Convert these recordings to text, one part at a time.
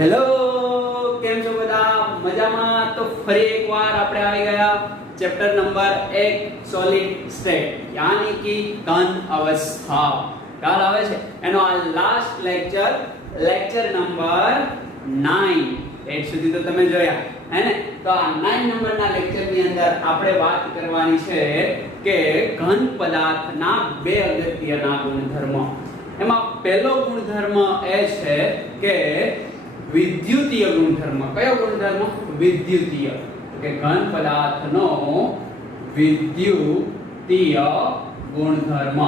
Hello, કેમ છો બધા? મજામાં? તો ફરી એકવાર આપણે આવી ગયા ચેપ્ટર નંબર 1 સોલિડ સ્ટેટ યાની કે ઘન અવસ્થા. ખ્યાલ આવે છે? એનો આ લાસ્ટ લેક્ચર નંબર 9 8 સુધી તો તમે જોયા હે ને? તો આ 9 નંબરના લેક્ચરની અંદર આપણે વાત કરવાની છે કે ઘન પદાર્થના બે અગત્યના ગુણધર્મો. એમાં પહેલો ગુણધર્મ એ છે કે વિદ્યુતીય ગુણધર્મ. કયો ગુણધર્મ? વિદ્યુતીય. કે ઘન પદાર્થનો વિદ્યુતીય ગુણધર્મ,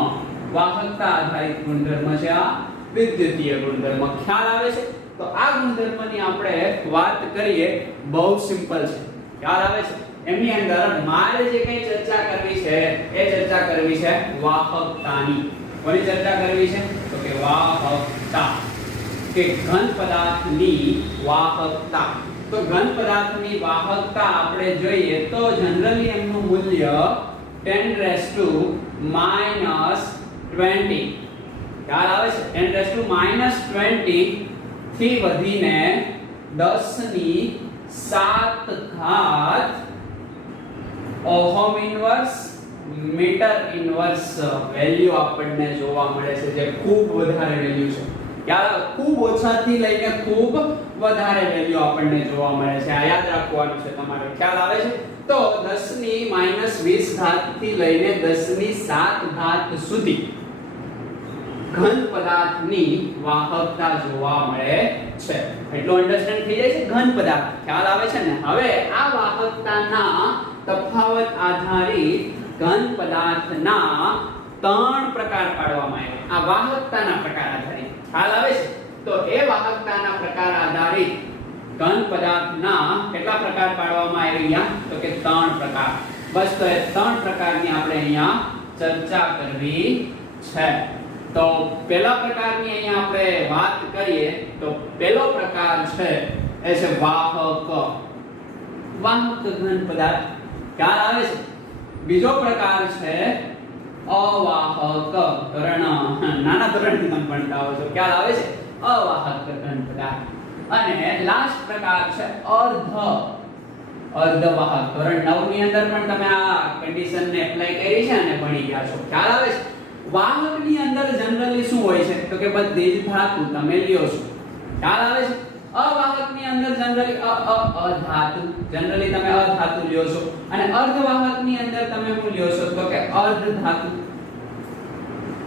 વાહકતા આધારિત ગુણધર્મ છે આ વિદ્યુતીય ગુણધર્મ. ખ્યાલ આવે છે? તો આ ગુણધર્મની આપણે વાત કરીએ, બહુ સિમ્પલ છે. ખ્યાલ આવે છે? એમની અંદર મારે જે કઈ ચર્ચા કરવી છે એ ચર્ચા કરવી છે વાહકતાની. કોની ચર્ચા કરવી છે? તો કે વાહકતા, કે ઘન પદાર્થની વાહકતા. તો ઘન પદાર્થની વાહકતા આપણે જોઈએ તો જનરલી એનું મૂલ્ય 10⁻⁻20. ખ્યાલ આવે છે? 10⁻⁻20 થી વધીને 10⁻⁷ ohm inverse metre inverse value આપણને જોવા મળે છે, જે ખૂબ વધારે વેલ્યુ છે. યાર, ખૂબ ઓછાથી લઈને ખૂબ વધારે વેલ્યુ આપણને જોવા મળે છે. આ યાદ રાખવાનું છે તમારે. ખ્યાલ આવે છે? તો 10⁻20 થી લઈને 10⁷ સુધી ઘન પદાર્થની વાહકતા જોવા મળે છે. એટલું અન્ડરસ્ટેન્ડ થઈ જાય છે? ઘન પદાર્થ. ખ્યાલ આવે છે ને? હવે આ વાહકતાના તફાવત આધારિત ઘન પદાર્થના 3 પ્રકાર પાડવામાં આવ્યા. આ વાહકતાના પ્રકાર આધારિત. ખ્યાલ આવે છે? તો એ વાહકતાના પ્રકાર આધારિત ઘન પદાર્થના કેટલા પ્રકાર પાડવામાં આવ્યા? તો કે 3 પ્રકાર. બસ, તો એ 3 પ્રકારની આપણે અહીંયા ચર્ચા કરવી છે. તો પહેલા પ્રકારની અહીંયા આપણે વાત કરીએ તો પહેલો પ્રકાર છે એ છે વાહક ઘન પદાર્થ. ખ્યાલ આવે છે? બીજો પ્રકાર છે અવાહક. નાના ધોરણથી તમે ભણતા હો છો. ખ્યાલ આવે છે? અવાહક ઘન પદાર્થ. અને લાસ્ટ પ્રકાર છે અર્ધવાહક. ધોરણ 9 ની અંદર પણ તમે આ કન્ડિશનને એપ્લાય કરી છે અને ભણી ગયા છો. ખ્યાલ આવે છે? વાહકની અંદર જનરલી શું હોય છે? તો કે બધી જ ધાતુ તમે લ્યો છો. ખ્યાલ આવે છે? અવાહકની અંદર જનરલી અધાતુ, જનરલી તમે અધાતુ લ્યો છો. અને અર્ધવાહકની અંદર તમે શું લ્યો છો? તો કે અર્ધધાતુ.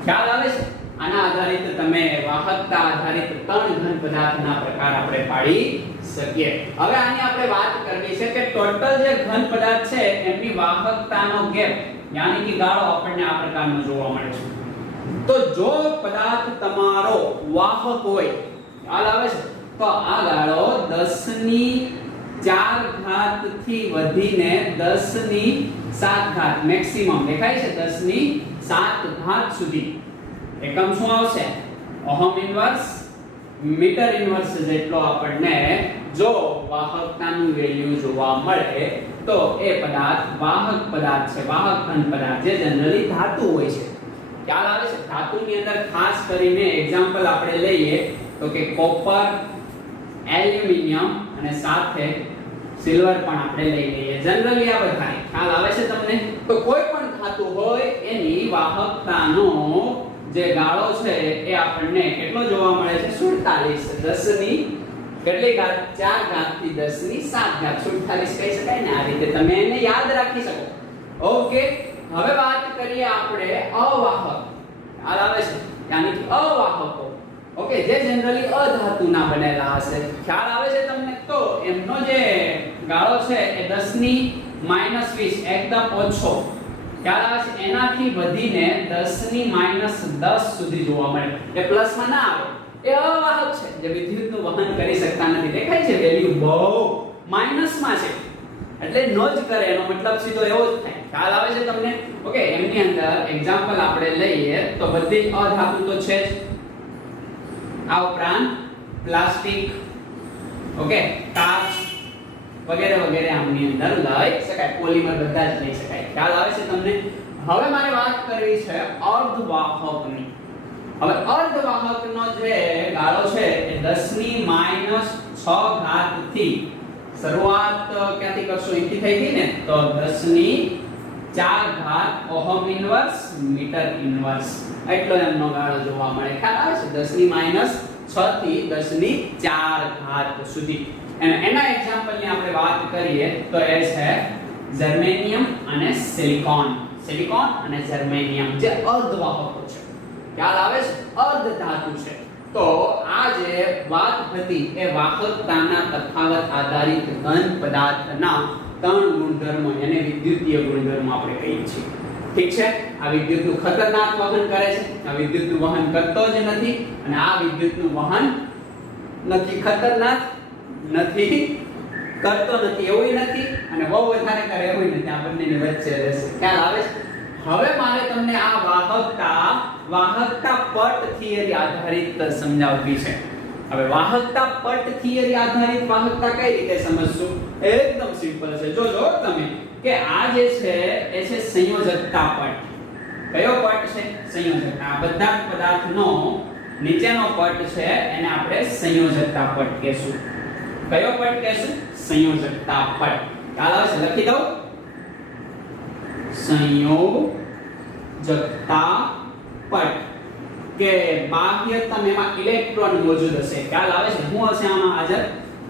ખ્યાલ આવે છે? આના આધારિત તમે વાહકતા આધારિત 3 ઘન પદાર્થના પ્રકાર આપણે પાડી શકીએ. હવે આની આપણે વાત કરવી છે કે ટોટલ જે ઘન પદાર્થ છે એમની વાહકતાનો ગેપ યાની કે ગાળો આપણને આ પ્રકારનો જોવા મળે છે. તો જો પદાર્થ તમારો વાહક હોય, ખ્યાલ આવે છે? તો આ ગાળો 10⁻⁴ થી વધીને 10⁷ મેક્સિમમ દેખાય છે 10⁷ સુધી. એકમ શું આવશે? ઓહમ ઇન્વર્સ મીટર ઇન્વર્સ જેટલો આપણને જો વાહકતાનું વેલ્યુ જોવા મળે તો એ પદાર્થ વાહક પદાર્થ છે, વાહક ઘન પદાર્થ, જે જનરલી ધાતુ હોય છે. ખ્યાલ આવે છે? ધાતુની અંદર ખાસ કરીને એક્ઝામ્પલ આપણે લઈએ તો કે કોપર, એલ્યુમિનિયમ અને સાથે સિલ્વર પણ આપણે લઈ લઈએ. જનરલી આ બધા. ખ્યાલ આવે છે તમને? તો કોઈ પણ ધાતુ હોય એની વાહકતાનો જે ગાળો છે એ આપણને કેટલો જોવા મળે છે? 47. 10 ની કેટલી ઘાત? 4 ઘાત થી 10⁷ ઘાત. 47 કહી શકાય ને? આ રીતે તમે એને યાદ રાખી શકો. ઓકે, હવે વાત કરીએ આપણે અવાહક. ખ્યાલ આવે છે? યાની કે અવાહકો. ઓકે, જે જનરલી અધાતુના બનેલા હશે. ખ્યાલ આવે છે તમને? તો એમનો જે ગાળો છે એ 10⁻⁻20 એકદમ ઓછો. ખ્યાલ આવે છે? એનાથી વધીને 10⁻⁻10 સુધી જોવા મળે. એ પ્લસમાં ના આવે. એ અવાહક છે, જે વિદ્યુતનું વહન કરી શકતા નથી. દેખાય છે? વેલ્યુ બહુ માઈનસમાં છે એટલે નો જ કરે. એનો મતલબ સીધો એવો જ થાય. ખ્યાલ આવે છે તમને? ઓકે, એમની અંદર એક્ઝામ્પલ આપણે લઈએ તો બધી અધાતુ તો છે જ. આ ઉપરાંત પ્લાસ્ટિક, ઓકે, કાચ વગેરે વગેરે આમની અંદર લઈ શકાય. પોલિમર બધા જ લઈ શકાય. ખ્યાલ આવે છે તમને? હવે મારે વાત કરવી છે અર્ધવાહકની. હવે અર્ધવાહકનો જે ગાળો છે એ 10⁻⁴ 6 ઘાત થી શરૂઆત ક્યાંથી કરશો અહીંથી થઈ ગઈ ને તો 10 ની 4 ઘાત ઓહમ ઇન્વર્સ મીટર ઇન્વર્સ એટલો એમનો ગાળો જોવા મળે. ખ્યાલ આવે છે? 10 ની -6 થી 10 ની 4 ઘાત સુધી. અને એના એક્ઝામ્પલ ની આપણે વાત કરીએ તો એ છે જર્મેનિયમ અને સિલિકોન. સિલિકોન અને જર્મેનિયમ જે અર્ધવાહકો છે. ખ્યાલ આવે છે? અર્ધ ધાતુ છે. તો આ જે વાત હતી એ વાહકતાના તફાવત આધારિત ઘન પદાર્થના 3 ગુણધર્મો એને વિદ્યુતીય ગુણધર્મો આપણે કહીએ છીએ. ઠીક છે? આ વિદ્યુતનું ખતરનાક વહન કરે છે, આ વિદ્યુતનું વહન કરતો જ નથી, અને આ વિદ્યુતનું વહન નથી ખતરનાક, નથી કરતો નથી એવું નથી, અને બહુ વધારે કરે એવું નથી. આ બંનેની વચ્ચે રહેશે. ખ્યાલ આવે છે? હવે મારે તમને આ વાહકતા પટ થિયરી આધારિત સમજાવવી છે. હવે વાહકતા પટ થિયરી આધારિત વાહકતા કઈ રીતે સમજશું? એકદમ સિમ્પલ છે. જોજો તમે કે આ જે છે એ છે સંયોજકતા પટ. કયો પટ છે? સંયોજકતા. આ બધા પદાર્થનો નીચેનો પટ છે એને આપણે સંયોજકતા પટ કહેશું. કયો પટ કહેશું? સંયોજકતા પટ. ખ્યાલ આવે છે? લખી દઉં. સંયોજકતા પટ કે બાહ્યતમ એમાં ઇલેક્ટ્રોન મોજૂદ હશે. ખ્યાલ આવે છે? શું હશે આમાં હાજર?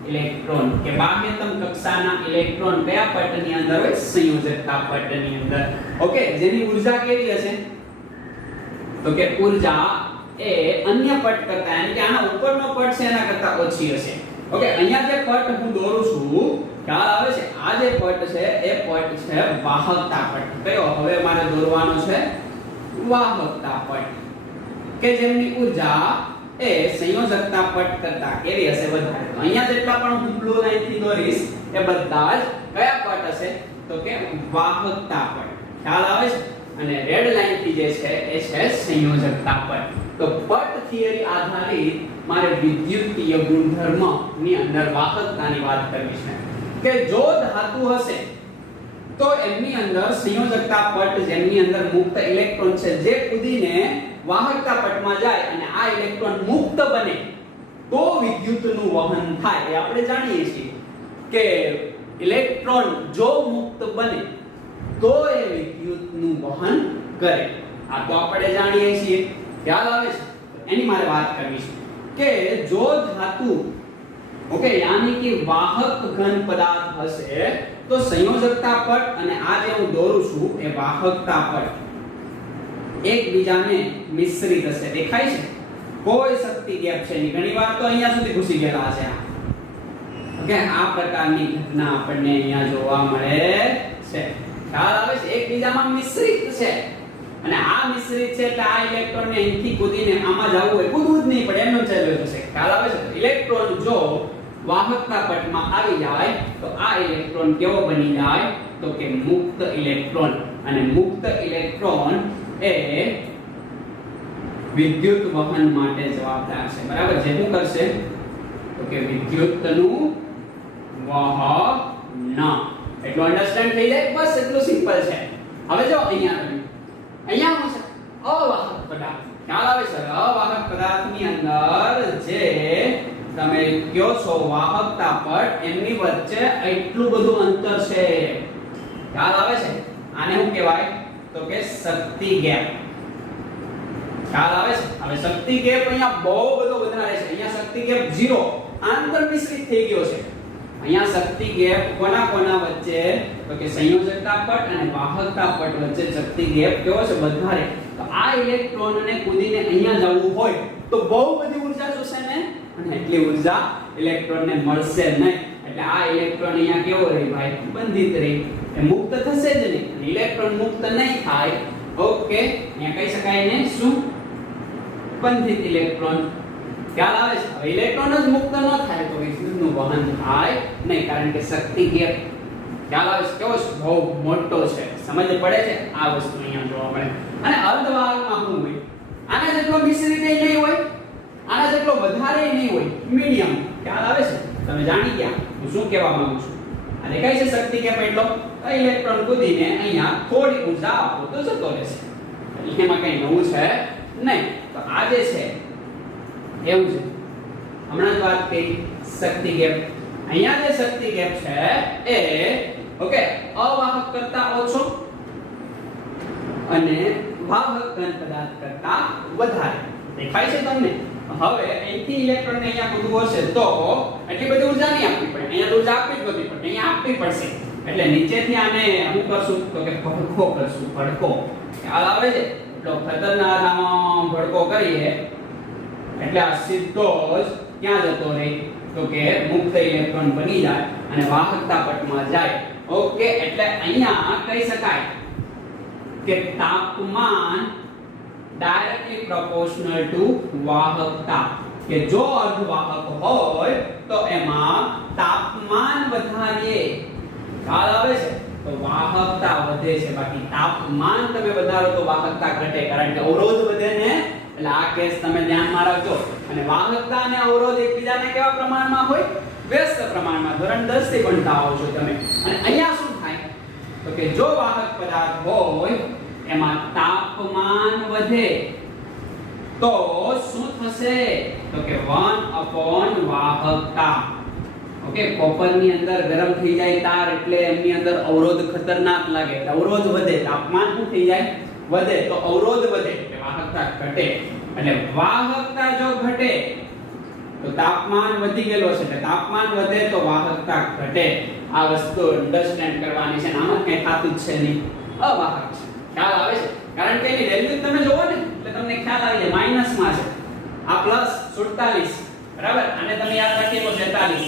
ઇલેક્ટ્રોન. કે બાહ્યતમ કક્ષાના ઇલેક્ટ્રોન કયા પટની અંદર હોય? સંયોજકતા પટની અંદર. ઓકે, જેની ઊર્જા કેવી હશે? તો કે ઊર્જા એ અન્ય પટ કરતા, એટલે કે આના ઉપરનો પટ છે એના કરતા ઓછી હશે. ઓકે, અહીંયા જે પટ હું દોરું છું, ખ્યાલ આવે છે? આ જે પટ છે એ પટ છે વાહકતા પટ. કયો હવે મારે દોરવાનો છે? વાહકતા પટ, કે જેમની ઊર્જા એ સંયોજકતા પટ કરતા કેવી હશે? વધારે. તો અહીંયા જેટલા પણ હું બ્લુ લાઈન થી દોરીશ એ બધા જ કયા પટ હશે? તો કે વાહકતા પટ. ખ્યાલ આવે છે? અને રેડ લાઈન થી જે છે એ છે સંયોજકતા પટ. તો પટ થિયરી આધારિત મારે વિદ્યુતીય ગુણધર્મ ની અંદર વાહકતાની વાત કરવી છે કે જો ધાતુ હશે તો એમની અંદર સંયોજકતા પટ જેમની અંદર મુક્ત ઇલેક્ટ્રોન છે જે કૂદીને વાહકતા પટમાં જાય અને આ ઇલેક્ટ્રોન મુક્ત બને તો વિદ્યુતનું વહન થાય. એ આપણે જાણીએ છીએ કે ઇલેક્ટ્રોન જો મુક્ત બને તો એ વિદ્યુતનું વહન કરે. આ તો આપણે જાણીએ છીએ. ખ્યાલ આવે છે? એની મારે વાત કરવી છે કે જો ધાતુ ઓકે યાની કે વાહક ઘન પદાર્થ હશે તો સંયોજકતા પટ અને આ જે હું દોરું છું એ વાહકતા પટ એકબીજાને મિશ્રિત હશે. દેખાય છે? કોઈ શક્તિ ગેપ છે નહીં. ઘણીવાર તો અહીંયા સુધી ઘૂસી ગયેલા છે. ઓકે, આ પ્રકારની ઘટના આપણને અહીંયા જોવા મળે છે. ખ્યાલ આવે છે? એકબીજામાં મિશ્રિત છે, અને આ મિશ્રિત છે એટલે આ ઇલેક્ટ્રોન ને અહીંથી કૂદીને આમાં જવું હોય કૂદવું જ નહીં પડે, એમનો ચાલ્યો જશે. ખ્યાલ આવે છે? ઇલેક્ટ્રોન જો વાહકતા પટમાં આવી જાય તો આ ઇલેક્ટ્રોન કેવો બની જાય? તો કે મુક્ત ઇલેક્ટ્રોન. અને મુક્ત ઇલેક્ટ્રોન એ વિદ્યુત વહન માટે જવાબદાર છે. બરાબર? જે શું કરશે? તો કે વિદ્યુતનું વહન. એટલું અન્ડરસ્ટેન્ડ થઈ જાય? બસ એટલું સિમ્પલ છે. હવે જો અહીંયા શું છે? અવાહક પદાર્થ. ખ્યાલ આવે છે? અવાહક પદાર્થની અંદર જે તમે કયો છો વાહકતા પટ એમની વચ્ચે એટલું બધું અંતર છે. ખ્યાલ આવે છે? આને શું કહેવાય? તો કે શક્તિ ગેપ. ખ્યાલ આવે છે? હવે શક્તિ ગેપ અહીંયા બહુ બધો વધારે છે. અહીંયા શક્તિ ગેપ 0 આંતર મિશ્રિત થઈ ગયો છે. અહીંયા શક્તિ ગેપ કોના વચ્ચે? તો કે સંયોજકતા પટ અને વાહકતા પટ વચ્ચે શક્તિ ગેપ કેવો છે? વધારે. તો આ ઇલેક્ટ્રોનને કૂદીને અહીંયા જવું હોય તો બહુ બધી ઊર્જા જોશે ને, અને એટલી ઊર્જા ઇલેક્ટ્રોનને મળશે નહીં. એટલે આ ઇલેક્ટ્રોન અહીંયા કેવો રહે ભાઈ? બંધિત રહે. એ મુક્ત થશે જ નહીં. ઇલેક્ટ્રોન મુક્ત નહીં થાય. ઓકે, અહીંયા કહી શકાય ને શું? બંધિત ઇલેક્ટ્રોન. ખ્યાલ આવે છે? હવે ઇલેક્ટ્રોન જ મુક્ત ન થાય તો વિદ્યુતનું વહન થાય નહીં, કારણ કે શક્તિ ગેપ ખ્યાલ આવે છે કેવો છે? બહુ મોટો છે. સમજ પડે છે? આ વસ્તુ અહીંયા જોવા મળે. અને અર્ધવાહકમાં શું હોય? આના જેટલો મિશ્રિત નહીં હોય, આના જેટલો વધારે નહીં હોય, મીડિયમ. ખ્યાલ આવે છે? તમે જાણી ગયા હું શું કહેવા માંગુ છું. આ દેખાય છે શક્તિ ગેપ એટલો? ઇલેક્ટ્રોન કૂદીને અહીંયા થોડી ઊર્જા આપો તો જતો રહેશે. એમાં કઈ નવું છે નહીં. તો આ જે છે એવું છે હમણાં જ વાત કરી શક્તિ ગેપ. અહીંયા જે શક્તિ ગેપ છે એ ઓકે અવાહક કરતા ઓછો અને વાહક ઘન પદાર્થ કરતા વધારે દેખાય છે તમને. હવે અહીંથી ઇલેક્ટ્રોન ને અહીંયા કૂદવું હશે તો એટલી બધી ઊર્જા નહીં આપવી પડે. અહીંયા તો ઊર્જા આપવી જ બધી પડે, અહીંયા આપવી પડશે. એટલે નીચેથી આને શું કરશું તો કે ભડકો કરશું. ભડકો ખ્યાલ આવે છે? એટલો ખતરનાક આમાં ભડકો કરીએ એટલે આ સીધો જ ક્યાં જતો રહે તો કે મુક્ત ઇલેક્ટ્રોન બની જાય અને વાહકતા પટમાં જાય. ઓકે, એટલે અહીંયા કહી શકાય કે તાપમાન ડાયરેક્ટલી પ્રોપોર્શનલ ટુ વાહકતા. કે જો અર્ધવાહક હોય તો એમાં તાપમાન વધારીએ ખ્યાલ આવે છે તો વાહકતા વધે છે. બાકી તાપમાન તમે વધારો તો વાહકતા ઘટે, કારણ કે અવરોધ વધે ને. એટલે આ કેસ તમે ધ્યાનમાં રાખજો. અને વાહકતા અને અવરોધ એકબીજાને કેવા પ્રમાણમાં હોય? વ્યસ્ત પ્રમાણમાં. ધોરણ 10 થી ભણતા આવો છો તમે. અને અહીંયા શું થાય તો કે જો વાહક પદાર્થ હોય એમાં તાપમાન વધે તો શું થશે તો કે 1 વાહકતા. ઓકે, કોપરની અંદર ગરમ થઈ જાય તાર એટલે એમની અંદર અવરોધ ખતરનાક લાગે. અવરોધ વધે, તાપમાન શું થઈ જાય? વધે. તો અવરોધ વધે એટલે વાહકતા ઘટે. એટલે વાહકતા જો ઘટે તો તાપમાન વધી ગયેલો છે એટલે તાપમાન વધે તો વાહકતા ઘટે. આ વસ્તુ અન્ડરસ્ટેન્ડ કરવાની છે. આમાં કઈ થાતું જ છે નહીં, અવાહક છે. ખ્યાલ આવે છે? કારણ કે એની વેલ્યુ તમે જોવો ને એટલે તમને ખ્યાલ આવી જાય. માઈનસમાં છે, આ પ્લસ 47 બરાબર. આને તમે યાદ રાખીએ તો 43.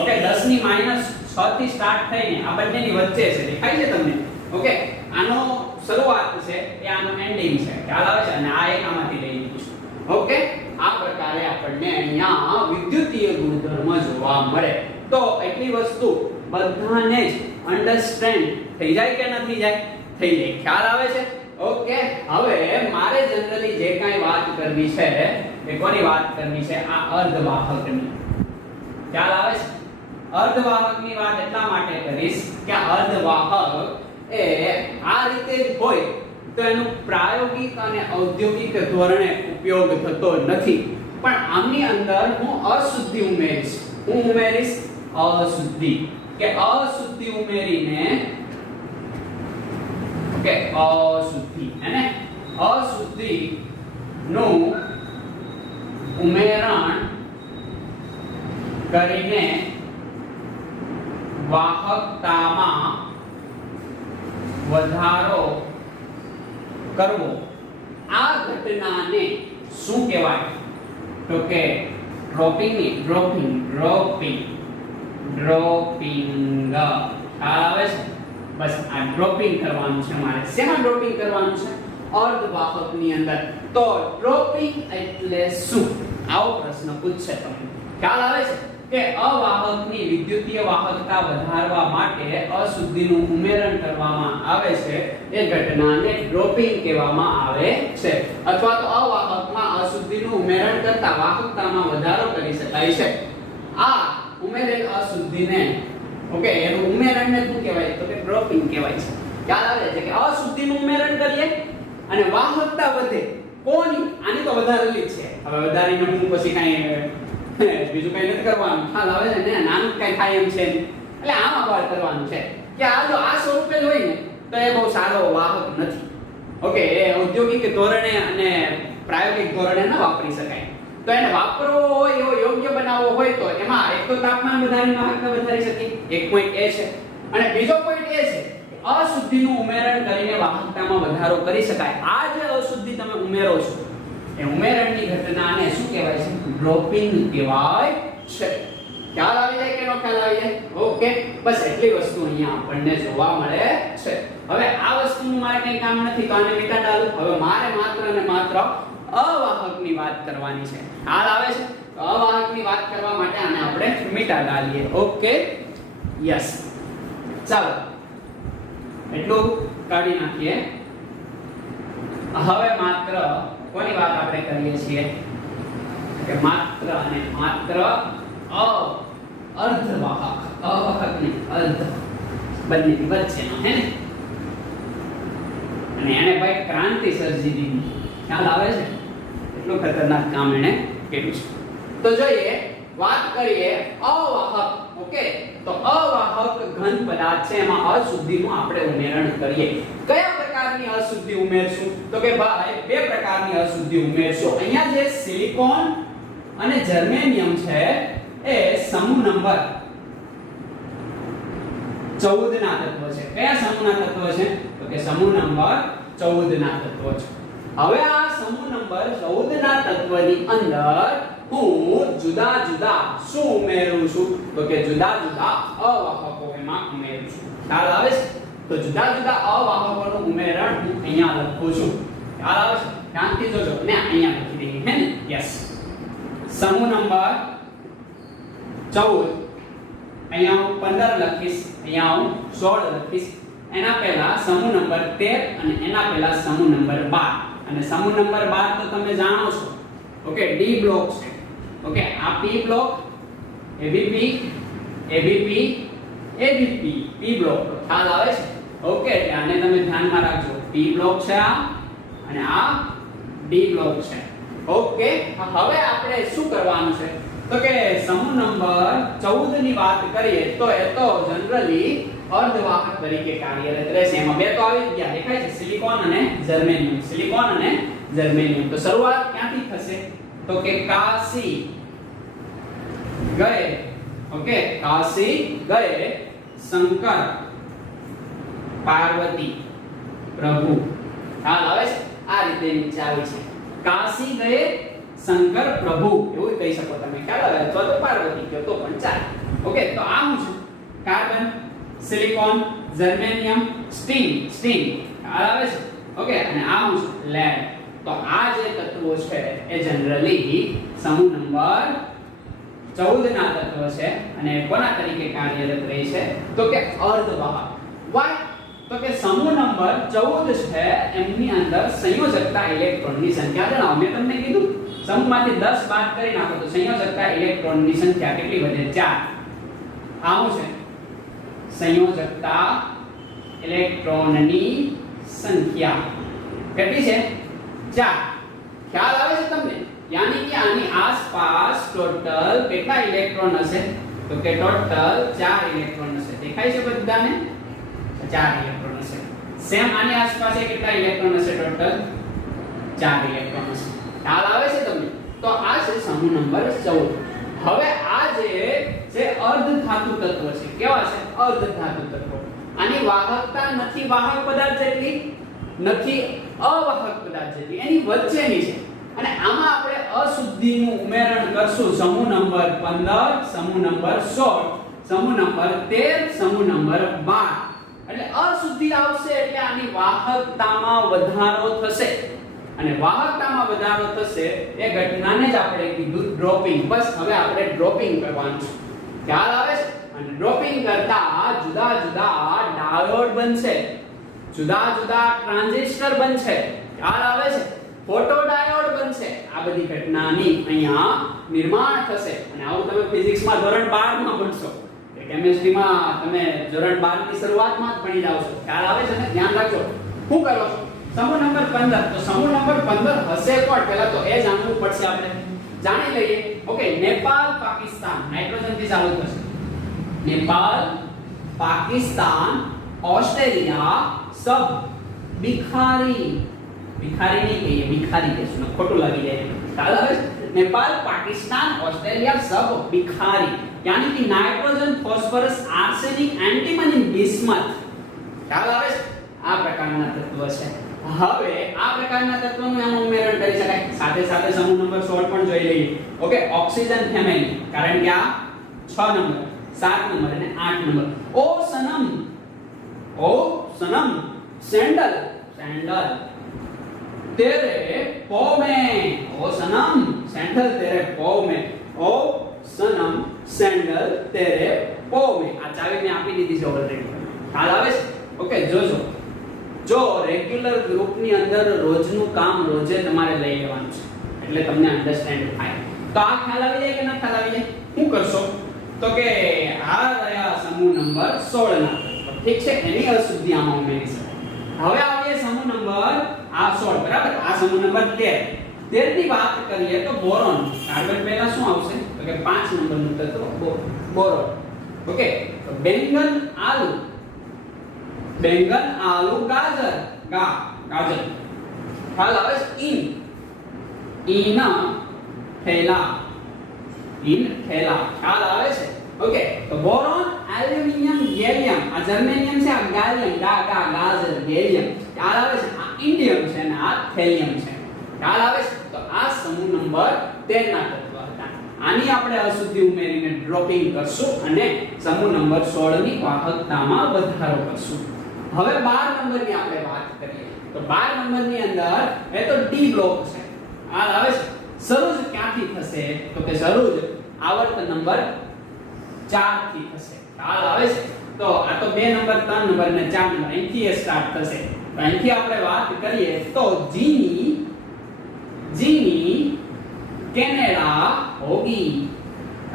ઓકે, 10 ની -6 થી સ્ટાર્ટ થઈને આ બંનેની વચ્ચે છે. દેખાય છે તમને? ઓકે, આનો શરૂઆત છે એ આનો એન્ડિંગ છે. ખ્યાલ આવે છે? અને આ એક આમાંથી લઈ લીધું છે. ઓકે, આ પ્રકારે આપણને અહીંયા વિદ્યુતીય ગુણધર્મ જોવા મળે. તો એટલી વસ્તુ બધાને જ અન્ડરસ્ટેન્ડ થઈ જાય કે ન થઈ જાય? થઈ જાય. ખ્યાલ આવે છે? ઓકે, હવે મારે જનરલી જે કાંઈ વાત કરવી છે એ કોની વાત કરવી છે? આ અર્ધવાહકની. ખ્યાલ આવે છે? અર્ધવાહકની વાત એટલા માટે કરીશ કે અર્ધવાહક એ આ રીતે જ હોય તો એનું પ્રાયોગિક અને ઔદ્યોગિક ધોરણે ઉપયોગ થતો નથી. પણ આમની અંદર હું અશુદ્ધિ ઉમેરીશ. હું ઉમેરીશ અશુદ્ધિ. કે અશુદ્ધિ ઉમેરીને ઓકે અશુદ્ધિ અને અશુદ્ધિ નું ઉમેરણ કરીને વાહકતામાં વધારો કરવો. આ ઘટનાને શું કહેવાય તો કે ડ્રોપિંગ. ખ્યાલ આવે છે? બસ આ ડ્રોપિંગ કરવાનું છે મારે. શેમાં ડ્રોપિંગ કરવાનું છે? અર્ધવાહકની અંદર. તો ડ્રોપિંગ એટલે શું? આવો પ્રશ્ન પૂછશે તમને. ખ્યાલ આવે છે કે અવાહકની વિદ્યુતીય વાહકતા વધારવા માટે અશુદ્ધિનું ઉમેરણ કરવામાં આવે છે. એ ઘટનાને ડ્રોપિંગ કહેવામાં આવે છે. અથવા તો અવાહકમાં અશુદ્ધિનું ઉમેરણ કરતા વાહકતામાં વધારો કરી શકાય છે. આ ઉમેરેલ અશુદ્ધિને ઓકે એનું ઉમેરણને શું કહેવાય તો કે ડ્રોપિંગ કહેવાય છે. ખ્યાલ આવે છે કે અશુદ્ધિનું ઉમેરણ કરીએ અને વાહકતા વધે. કોની? આની તો વધારેલી જ છે. હવે વધારીને હું પછી કાંઈ બીજું કઈ નથી કરવાનું. ખ્યાલ આવે છે ને? નાનું કઈ થાય એમ છે એટલે આમાં વાર કરવાનું છે કે આ જો આ સ્વરૂપે જ હોય ને તો એ બહુ સારો વાહક નથી. ઓકે, એ ઔદ્યોગિક ધોરણે અને પ્રાયોગિક ધોરણે ન વાપરી શકાય. તો એને વાપરવો હોય એવો યોગ્ય બનાવવો હોય તો એમાં એક તો તાપમાન વધારીને વાહકતા વધારી શકીએ. એક પોઈન્ટ એ છે. અને બીજો પોઈન્ટ એ છે અશુદ્ધિનું ઉમેરણ કરીને વાહકતામાં વધારો કરી શકાય. આ જે અશુદ્ધિ તમે ઉમેરો છો એ ઉમેરણની ઘટનાને શું કહેવાય છે? ડ્રોપિંગ કહેવાય છે. ખ્યાલ આવી જાય કે નો ખ્યાલ આવી જાય? ઓકે, બસ એટલી વસ્તુ અહીંયા આપણને જોવા મળે છે. હવે આ વસ્તુનું મારે કંઈ કામ નથી તો આને મીટા ડાલું. હવે મારે માત્ર ને માત્ર અવાહકની વાત કરવાની છે. ખ્યાલ આવે છે? તો અવાહકની વાત કરવા માટે આને આપણે મીટા ડાલીએ. ઓકે, યસ, ચાલો એટલું કાઢી નાખીએ. હવે માત્ર કોની વાત આપણે કરીએ છીએ કે માત્ર અને માત્ર અર્ધવાહક. અવાહક નહીં, અર્ધ બંનેની વચ્ચેનો હે ને. અને એને ભાઈ ક્રાંતિ સર્જી દીધી. ખ્યાલ આવે છે? એટલું ખતરનાક કામ એને કર્યું છે. તો જોઈએ વાત કરીએ અવાહક, ઓકે, તો અવાહક ઘન પદાર્થ છે એમાં અશુદ્ધિનું આપણે ઉમેરણ કરીએ. કયા પ્રકારની અશુદ્ધિ ઉમેરશું? તો કે ભાઈ બે પ્રકારની અશુદ્ધિ ઉમેરશું. અહીંયા જે સિલિકોન અને જર્મેનિયમ છે એ સમૂહ નંબર 14 ના તત્વ છે. કયા સમૂહના તત્વ છે? તો કે સમૂહ નંબર 14 ના તત્વ છે. હવે આ સમૂહ નંબર 14 ના તત્વની અંદર હું જુદા જુદા શું ઉમેરું છું? તો કે જુદા જુદા અવાહકો એમાં ઉમેરું છું. ખ્યાલ આવે છે? તો જુદા જુદા અવાહકોનું ઉમેરણ હું અહીંયા લખું છું. ખ્યાલ આવે છે? ધ્યાનથી જોજો ને અહીંયા લખી દઈએ, હે ને? યસ. સમૂહ નંબર 14, અહીંયા હું 15 લખીશ, અહીંયા હું 16 લખીશ. એના પહેલા સમૂહ નંબર 13 અને એના પહેલા સમૂહ નંબર 12. અને સમૂહ નંબર 12 તો તમે જાણો છો, ઓકે, ડી બ્લોક છે. ઓકે, આ પી બ્લોક, એબીપી, એબીપી, એબીપી, પી બ્લોક. ખ્યાલ આવે છે? ઓકે, આને તમે ધ્યાનમાં રાખજો. પી બ્લોક છે આ અને આ ડી બ્લોક છે. ઓકે, હવે આપણે શું કરવાનું છે? તો કે સમૂહ નંબર 14 ની વાત કરીએ તો એ તો જનરલી અર્ધવાહક તરીકે કાર્યરત રહેશે. એમાં બે તો આવી ગયા, દેખાય છે, સિલિકોન અને જર્મેનિયમ. સિલિકોન અને જર્મેનિયમ. તો શરૂઆત ક્યાંથી થશે? તો કે કાશી ગયે, ઓકે, કાશી ગયે શંકર પાર્વતી પ્રભુ. ખ્યાલ આવે છે? આ રીતે નીચે આવી છે. કાશી ગયે શંકર પ્રભુ એવું કહી શકો તમે. ખ્યાલ આવે? અથવા તો પાર્વતી કહો તો પણ ચાલે. ઓકે, તો આ હું છું કાર્બન, સિલિકોન, જર્મેનિયમ, સ્ટીલ. ખ્યાલ આવે છે? ઓકે, અને આ હું છું લેડ. તો આ જે તત્વો છે એ જનરલી સમૂહ નંબર 14 ના તત્વ છે અને કોના તરીકે કાર્યરત રહે છે? તો કે અર્ધવાહક. વાય? તો કે સમૂહ નંબર 14 છે એમની અંદર સંયોજકતા ઇલેક્ટ્રોનની સંખ્યા જણાવો. મેં તમને કીધું સમૂહમાંથી 10 બાદ કરી નાખો તો સંયોજકતા ઇલેક્ટ્રોનની સંખ્યા કેટલી વધે? 4. આવું છે સંયોજકતા ઇલેક્ટ્રોનની સંખ્યા કેટલી છે? 4. ખ્યાલ આવે છે તમને? યાની કે આની આસપાસ ટોટલ કેટલા ઇલેક્ટ્રોન હશે? તો કે ટોટલ 4 ઇલેક્ટ્રોન હશે. દેખાય છે બધાને? 4 ઇલેક્ટ્રોન હશે. સેમ આની આસપાસ કેટલા ઇલેક્ટ્રોન હશે? ટોટલ 4 ઇલેક્ટ્રોન હશે. ખ્યાલ આવે છે તમને? તો આ છે સમૂહ નંબર 14. હવે આ જે અર્ધ ધાતુ તત્વ છે, કેવા છે? અર્ધ ધાતુ તત્વો. આની વાહકતા નથી વાહક પદાર્થ જેટલી, નથી અવાહક પદાર્થ જેટલી, એની વચ્ચેની છે. અને આમાં આપણે અશુદ્ધિનું ઉમેરણ કરશું. સમૂહ નંબર 15, સમૂહ નંબર 16, સમૂહ નંબર 13, સમૂહ નંબર 12. એટલે અશુદ્ધિ આવશે એટલે આની વાહકતામાં વધારો થશે. અને વાહકતામાં વધારો થશે એ ઘટનાને જ આપણે કીધું ડ્રોપિંગ. બસ હવે આપણે ડ્રોપિંગ કરવાનું છે. ખ્યાલ આવે છે? અને ડ્રોપિંગ કરતા જુદા જુદા ડાયોડ બનશે, જુદા જુદા ટ્રાન્ઝિસ્ટર બનશે. ખ્યાલ આવે છે? ફોટો ડાયોડ બનશે. આ બધી ઘટનાની અહીંયા નિર્માણ થશે. અને આવું તમે ફિઝિક્સમાં ધોરણ 12 માં ભણશો, કે કેમિસ્ટ્રીમાં તમે ધોરણ 12 ની શરૂઆતમાં જ ભણી જાવ છો. ખ્યાલ આવે છે ને? ધ્યાન રાખજો. શું કરો છો? સમૂહ નંબર 15. તો સમૂહ નંબર 15 હશે કોણ? પહેલા તો એ જાણવું પડશે. આપણે જાણી લઈએ. ઓકે, નેપાળ, પાકિસ્તાન, નાઇટ્રોજન થી ચાલુ થશે. નેપાળ, પાકિસ્તાન, ઓસ્ટ્રેલિયા, સબ બિખારી. બિખારી નહીં કહીએ, બિખારી કહેશું, ખોટું લાગી જાય. ખ્યાલ આવે છે? નેપાળ, પાકિસ્તાન, ઓસ્ટ્રેલિયા, સબ બિખારી. यानी कि nitrogen, phosphorus, arsenic, antimony, bismuth. ખ્યાલ આવે છે? આ પ્રકારના તત્વ છે. હવે આ પ્રકારના તત્વોનું એમાં ઉમેરણ કરી શકાય. સાથે સાથે સમૂહ નંબર 16 પણ જોઈ લઈએ. Okay, oxygen family. કારણ કે આ 6 નંબર, 7 નંબર અને 8 નંબર. ઓ સનમ, ઓ સનમ, સેન્ડલ, સેન્ડલ, तेरे पाँव में, ओ सनम सैंडल तेरे पाँव में, ओ सनम सैंडल तेरे पाँव में. આ ચાવી મેં આપી દીધી છે ઓલરેડી. ખ્યાલ આવે છે? ઓકે, જોજો. જો રેગ્યુલર ગ્રુપની અંદર રોજનું કામ રોજે તમારે લઈ લેવાનું છે એટલે તમને અન્ડરસ્ટેન્ડ થાય. તો આ ખ્યાલ આવી જાય કે ના ખ્યાલ આવી જાય? શું કરશો? તો કે આ રહ્યા સમૂહ નંબર 16 ના. ઠીક છે? એની અશુદ્ધિ આમાં ઉમેરી શકાય. હવે આવીએ સમૂહ નંબર આ 16, બરાબર? આ સમૂહ નંબર 13. 13 ની વાત કરીએ તો બોરોન. કાર્બન પહેલા શું આવશે? તો કે 5 નંબરનું તત્વ બોરોન. ઓકે, તો બેંગન આલુ, ગાજર, ગાજર. ખ્યાલ આવે છે? ઈન થેલા, ખ્યાલ આવે છે? ઓકે, તો બોરોન, એલ્યુમિનિયમ, ગેલિયમ. આ જર્મેનિયમ છે, આ ગાલિયમ, ગાજર, ગેલિયમ. ખ્યાલ આવે છે? આ ઇન્ડિયમ છે અને આ થેલિયમ છે. ખ્યાલ આવે છે? તો આ સમૂહ નંબર 13 ના તત્વ હતા. આની આપણે અશુદ્ધિ ઉમેરીને ડ્રોપિંગ કરશું અને સમૂહ નંબર 16 ની વાહકતામાં વધારો કરશું. હવે 12 નંબરની આપણે વાત કરીએ. તો 12 નંબરની અંદર એ તો ડી બ્લોક છે. ખ્યાલ આવે છે? શરૂ જ ક્યાંથી થશે? તો કે શરૂ જ આવર્ત નંબર 4 થી થશે. ખ્યાલ આવે છે? તો આ તો 2 નંબર, 3 નંબર અને 4 નંબર અહીંથી એ સ્ટાર્ટ થશે. તો અહીંથી આપણે વાત કરીએ તો जीनी कैनेडा होगी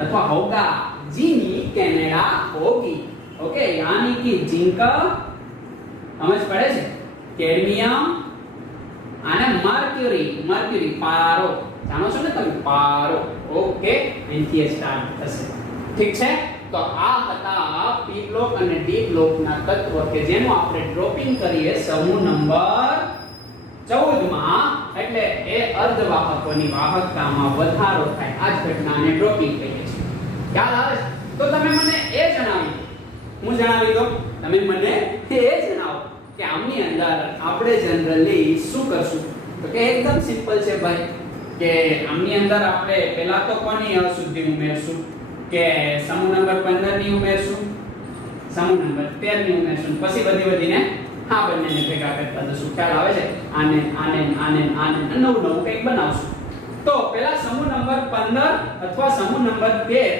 अथवा होगा, जीनी कैनेडा होगी. ओके, यानी कि जिंक समझ पड़े छे, कैडमियम અને મર્ક્યુરી પારો. જાણો છો ને તમે? પારો. ઓકે, અહીંથી સ્ટાર્ટ થશે. ઠીક છે? તો આ હતા પી બ્લોક અને ડી બ્લોક ના તત્વ કે જેનું આપણે ડ્રોપિંગ કરીએ સમૂહ નંબર 14 માં, એટલે એ અર્ધવાહકોની વાહકતામાં વધારો થાય. આ જ ઘટનાને ડ્રોપિંગ કહીએ છીએ. ખ્યાલ આવે છે? તો તમે મને એ જણાવી દો, હું જણાવી દો, તમે મને એ જણાવો કે આમની અંદર આપણે જનરલી શું કરશું? તો કે એકદમ સિમ્પલ છે ભાઈ, કે આમની અંદર આપણે પહેલા તો કોની અશુદ્ધિ ઉમેરશું? કે સમૂહ નંબર 15 ની ઉમેરશું, સમૂહ નંબર 13 ની ઉમેરશું, પછી વધીને હા બંનેને ભેગા કરતા જશું. ખ્યાલ આવે છે? આને નવું કંઈક બનાવશું. તો પહેલા સમૂહ નંબર 15 અથવા સમૂહ નંબર 13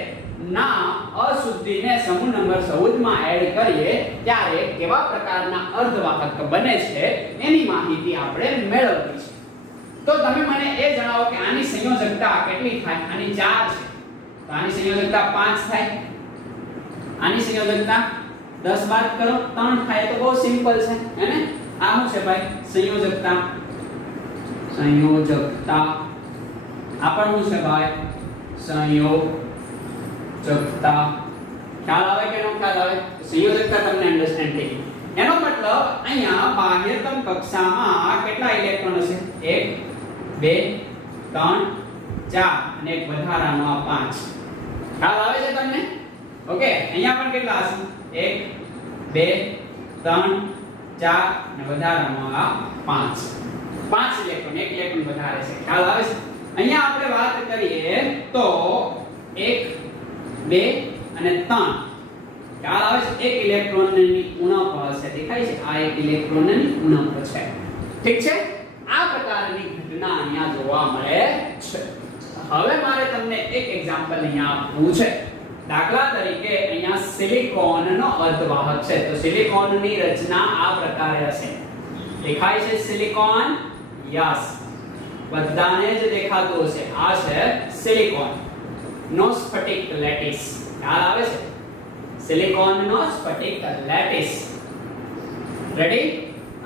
ના અશુદ્ધિને સમૂહ નંબર 14 માં એડ કરીએ ત્યારે કેવા પ્રકારના અર્ધવાહક બને છે એની માહિતી આપણે મેળવવી છે. તો તમે મને એ જણાવો કે આની સંયોજકતા કેટલી થાય? આની 4 છે, તો આની સંયોજકતા 5 થાય. આની સંયોજકતા 10 બાદ કરો 3 થાય. તો બહુ સિમ્પલ છે, હે ને? આ શું છે ભાઈ? સંયોજકતા. આ પણ શું છે ભાઈ? સંયોજકતા. ખ્યાલ આવે કે નો ખ્યાલ આવે? સંયોજકતા તમને અન્ડરસ્ટેન્ડ થઈ. એનો મતલબ અહીંયા બાહ્યતમ કક્ષામાં કેટલા ઇલેક્ટ્રોન હશે? 1 2 3 4 અને એક વધારાનો આ 5. ખ્યાલ આવે છે તમને? ઓકે, અહીંયા પણ કેટલા હશે? 1 2 3 4 અને વધારાનો આ 5. 5 ઇલેક્ટ્રોન, એક ઇલેક્ટ્રોન વધારે છે. ખ્યાલ આવે છે? અહીંયા આપણે વાત કરીએ તો 1 2 અને 3. ખ્યાલ આવે છે? એક ઇલેક્ટ્રોનની ઉણપ હશે. દેખાય છે? આ એક ઇલેક્ટ્રોનની ઉણપ છે. ઠીક છે? આ પ્રકારની ઘટના અહીંયા જોવા મળે છે. હવે મારે તમને એક એક્ઝામ્પલ અહીંયા આપવું છે. દાખલા તરીકે અહીંયા સિલિકોનનો અર્ધવાહક છે. તો સિલિકોનની રચના આ પ્રકારે હશે. દેખાય છે સિલિકોન? યસ, બધાને જ દેખાતું હશે. આ છે સિલિકોન નો સ્ફટિક લેટિસ. ખ્યાલ આવે છે? સિલિકોનનો સ્ફટિક લેટિસ. રેડી?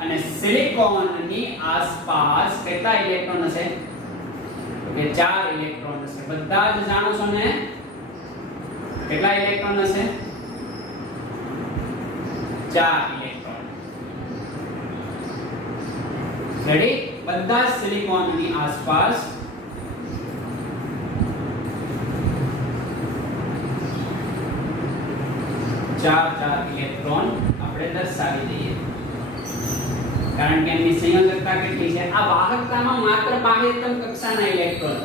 અને સિલિકોનની આસપાસ કેટલા ઇલેક્ટ્રોન હશે? તો કે 4 ઇલેક્ટ્રોન હશે. બધા જ જાણો છો ને? કેટલા ઇલેક્ટ્રોન હશે? 4 ઇલેક્ટ્રોન. રેડી? બધા સિલિકોનની આસપાસ 4 ઇલેક્ટ્રોન આપણે દર્શાવી દઈએ. કારણ કે એમની સંયોજકતા કેટલી છે? આ વાહકતામાં માત્ર બાહ્યતમ કક્ષાના ઇલેક્ટ્રોન,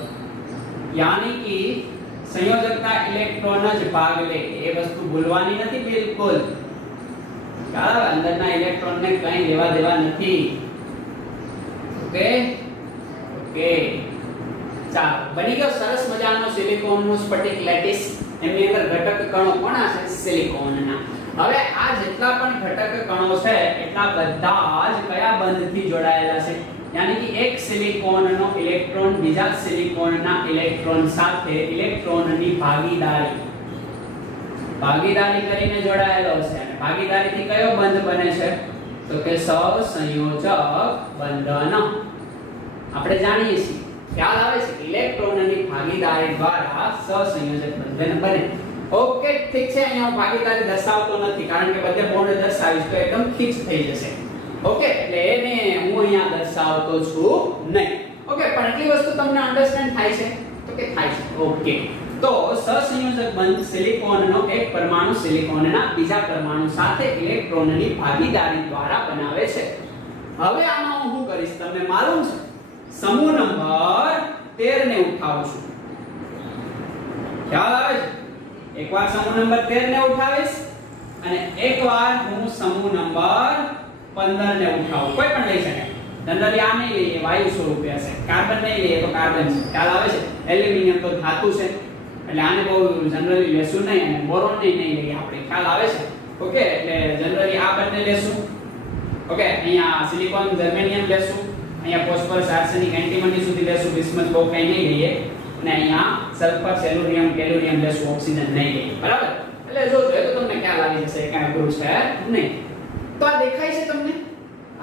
યાની કે સંયોજકતા ઇલેક્ટ્રોન જ ભાગ લે. એ વસ્તુ ભૂલવાની નથી બિલકુલ. કારણ અંદરના ઇલેક્ટ્રોનને કંઈ લેવા દેવા નથી. ઓકે ઓકે, ચાલો, બની ગયો સરસ મજાનો સિલિકોનનો સ્ફટિક લેટિસ. એમની અંદર ઘટક કણો કોના છે? સિલિકોનના. હવે આ જેટલા પણ ઘટક કણો છે એટલા બધા જ કયા બંધથી જોડાયેલા છે? यानी कि एक सिलिकॉनનો ઇલેક્ટ્રોન બીજા સિલિકોનના ઇલેક્ટ્રોન સાથે ઇલેક્ટ્રોનની ભાગીદારી કરીને જોડાયેલો છે. અને ભાગીદારીથી કયો બંધ બને છે? તો કે સહસંયોજક બંધન. આપણે જાણીએ છીએ ખ્યાલ આવે છે? ઇલેક્ટ્રોનની ભાગીદારી દ્વારા સહસંયોજક બંધન બને. ઓકે, ઠીક છે. અહીંયા હું ભાગીદારી દર્શાવતો નથી કારણ કે બધે બોન્ડ દર્શાવીશ તો એકદમ ફિક્સ થઈ જશે. ઓકે, એટલે એને હું અહીંયા દર્શાવતો છું નહીં. ઓકે, પણ એટલી વસ્તુ તમને અન્ડરસ્ટેન્ડ થાય છે? તો કે થાય છે. ઓકે, તો સહસંયોજક બંધ સિલિકોનનો એક પરમાણુ સિલિકોનના બીજા પરમાણુ સાથે ઇલેક્ટ્રોનની ભાગીદારી દ્વારા બનાવે છે. હવે આમાં હું શું કરીશ તમને માલુમ છે? સમૂહ નંબર 13 ને ઉઠાવું છું. ખ્યાલ આવે છે? એકવાર સમૂહ નંબર 13 ને ઉઠાવીશ અને એકવાર હું સમૂહ નંબર 15 ને ઉઠાવું. કોઈ પણ લઈ શકે. જનરલી આ નહીં લઈએ, વાયુ સ્વરૂપે હશે. કાર્બન નહીં લઈએ તો કાર્બન છે. ખ્યાલ આવે છે? એલ્યુમિનિયમ તો ધાતુ છે એટલે આને બહુ જનરલી લેશું નહીં અને બોરોન નહીં લઈએ આપણે. ખ્યાલ આવે છે? ઓકે, એટલે જનરલી આ બંને લેશું. ઓકે, અહીંયા સિલિકોન જર્મેનિયમ લેશું, અહીંયા ફોસ્ફરસ આર્સેનિક એન્ટીમની સુધી લેશું, બિસ્મથ બહુ કઈ નહીં લઈએ અને અહીંયા સલ્ફર સેલેનિયમ ટેલુરિયમ લેશું, ઓક્સિજન નહીં લઈએ. બરાબર? એટલે જો જોઈએ તો તમને ખ્યાલ આવી જશે કે અઘરું છે નહીં. તો આ દેખાય છે તમને?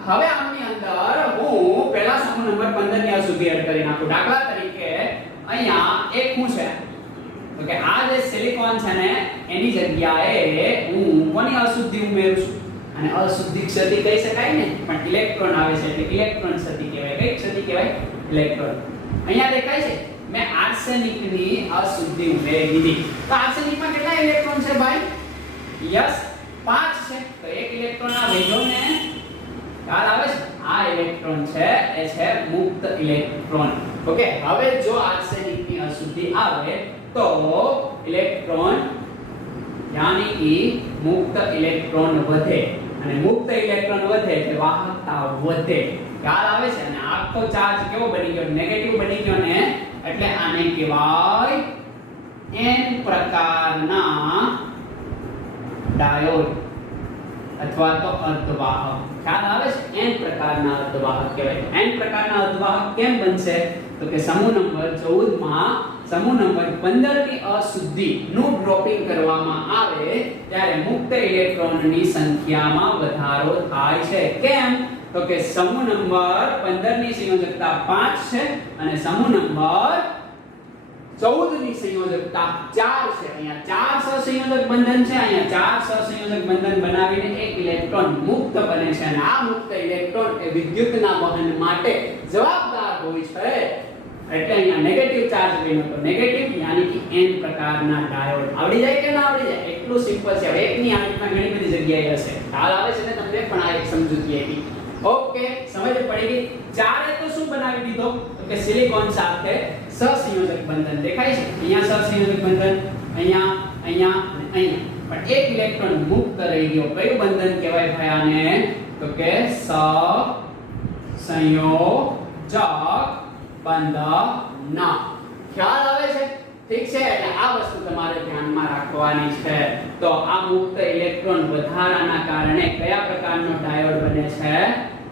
હવે આની અંદર હું પહેલા સમૂહ નંબર 15 ની અશુદ્ધિ એડ કરી નાખું. દાખલા તરીકે અહીંયા એક શું છે તો કે આ જે સિલિકોન છે ને એની જગ્યાએ હું કોની અશુદ્ધિ ઉમેરું છું? અને અશુદ્ધિ ક્ષતિ કહી શકાય ને, પણ ઇલેક્ટ્રોન આવે છે એટલે ઇલેક્ટ્રોન ક્ષતિ કહેવાય. કઈ ક્ષતિ કહેવાય? ઇલેક્ટ્રોન. અહીંયા દેખાય છે મેં આર્સેનિકની અશુદ્ધિ ઉમેરી દીધી. તો આર્સેનિકમાં કેટલા ઇલેક્ટ્રોન છે ભાઈ? યસ, 5 છે. તો એક ઇલેક્ટ્રોન આ વધ્યો ને. ખ્યાલ આવે છે? આ ઇલેક્ટ્રોન છે એ છે મુક્ત ઇલેક્ટ્રોન. ઓકે, હવે જો આર્સેનિકની અશુદ્ધિ આવે તો ઇલેક્ટ્રોન यानी कि मुक्त इलेक्ट्रॉन વધે અને મુક્ત ઇલેક્ટ્રોન વધે એટલે વાહકતા વધે. ખ્યાલ આવે છે? અને આખો ચાર્જ કેવો બની ગયો? નેગેટિવ બની ગયો ને, એટલે આને કહેવાય n પ્રકારના ડાયોડ અથવા તો અર્ધવાહક. ખ્યાલ આવે છે? n પ્રકારના અર્ધવાહક કહેવાય. n પ્રકારના અર્ધવાહક કેમ બનશે? તો કે સમૂહ નંબર 14 માં સમૂહ નંબર 15 ની અશુદ્ધિ નું ડ્રોપિંગ કરવામાં આવે ત્યારે મુક્ત ઇલેક્ટ્રોનની સંખ્યામાં વધારો થાય છે. કેમ? તો કે સમૂહ નંબર 15 ની સંયોજકતા 5 છે અને સમૂહ નંબર 14 ની સંયોજકતા 4 છે. અહીંયા 4 સહસંયોજક બંધન છે, અહીંયા 4 સહસંયોજક બંધન બનાવીને એક ઇલેક્ટ્રોન મુક્ત બને છે અને આ મુક્ત ઇલેક્ટ્રોન એ વિદ્યુતના વહન માટે જવાબદાર હોય છે. એટલે અહીંયા નેગેટિવ ચાર્જ બન્યો તો નેગેટિવ यानी कि n પ્રકારના ડાયોડ. આવડી જાય કે ના આવડી જાય? એટલું સિમ્પલ છે. હવે એકની આ રીતના ઘણી બધી જગ્યાએ હશે. ખ્યાલ આવે છે ને તમને? પણ આ એક સમજૂતી આપી. ઓકે, સમજ પડી ગઈ? ચારે તો શું બનાવી દીધો? તો કે સિલિકોન સાથે સહસંયોજક બંધન. દેખાય છે? અહીંયા સહસંયોજક બંધન, અહીંયા, અહીંયા અને અહીંયા. પણ એક ઇલેક્ટ્રોન મુક્ત રહી ગયો. કયું બંધન કહેવાય ભાઈ આને? તો કે સહસંયોજક બંધન. ખ્યાલ આવે છે? ઠીક છે? એટલે આ વસ્તુ તમારે ધ્યાનમાં રાખવાની છે. તો આ મુક્ત ઇલેક્ટ્રોન વધારાના કારણે કયા પ્રકારનો ડાયોડ બને છે?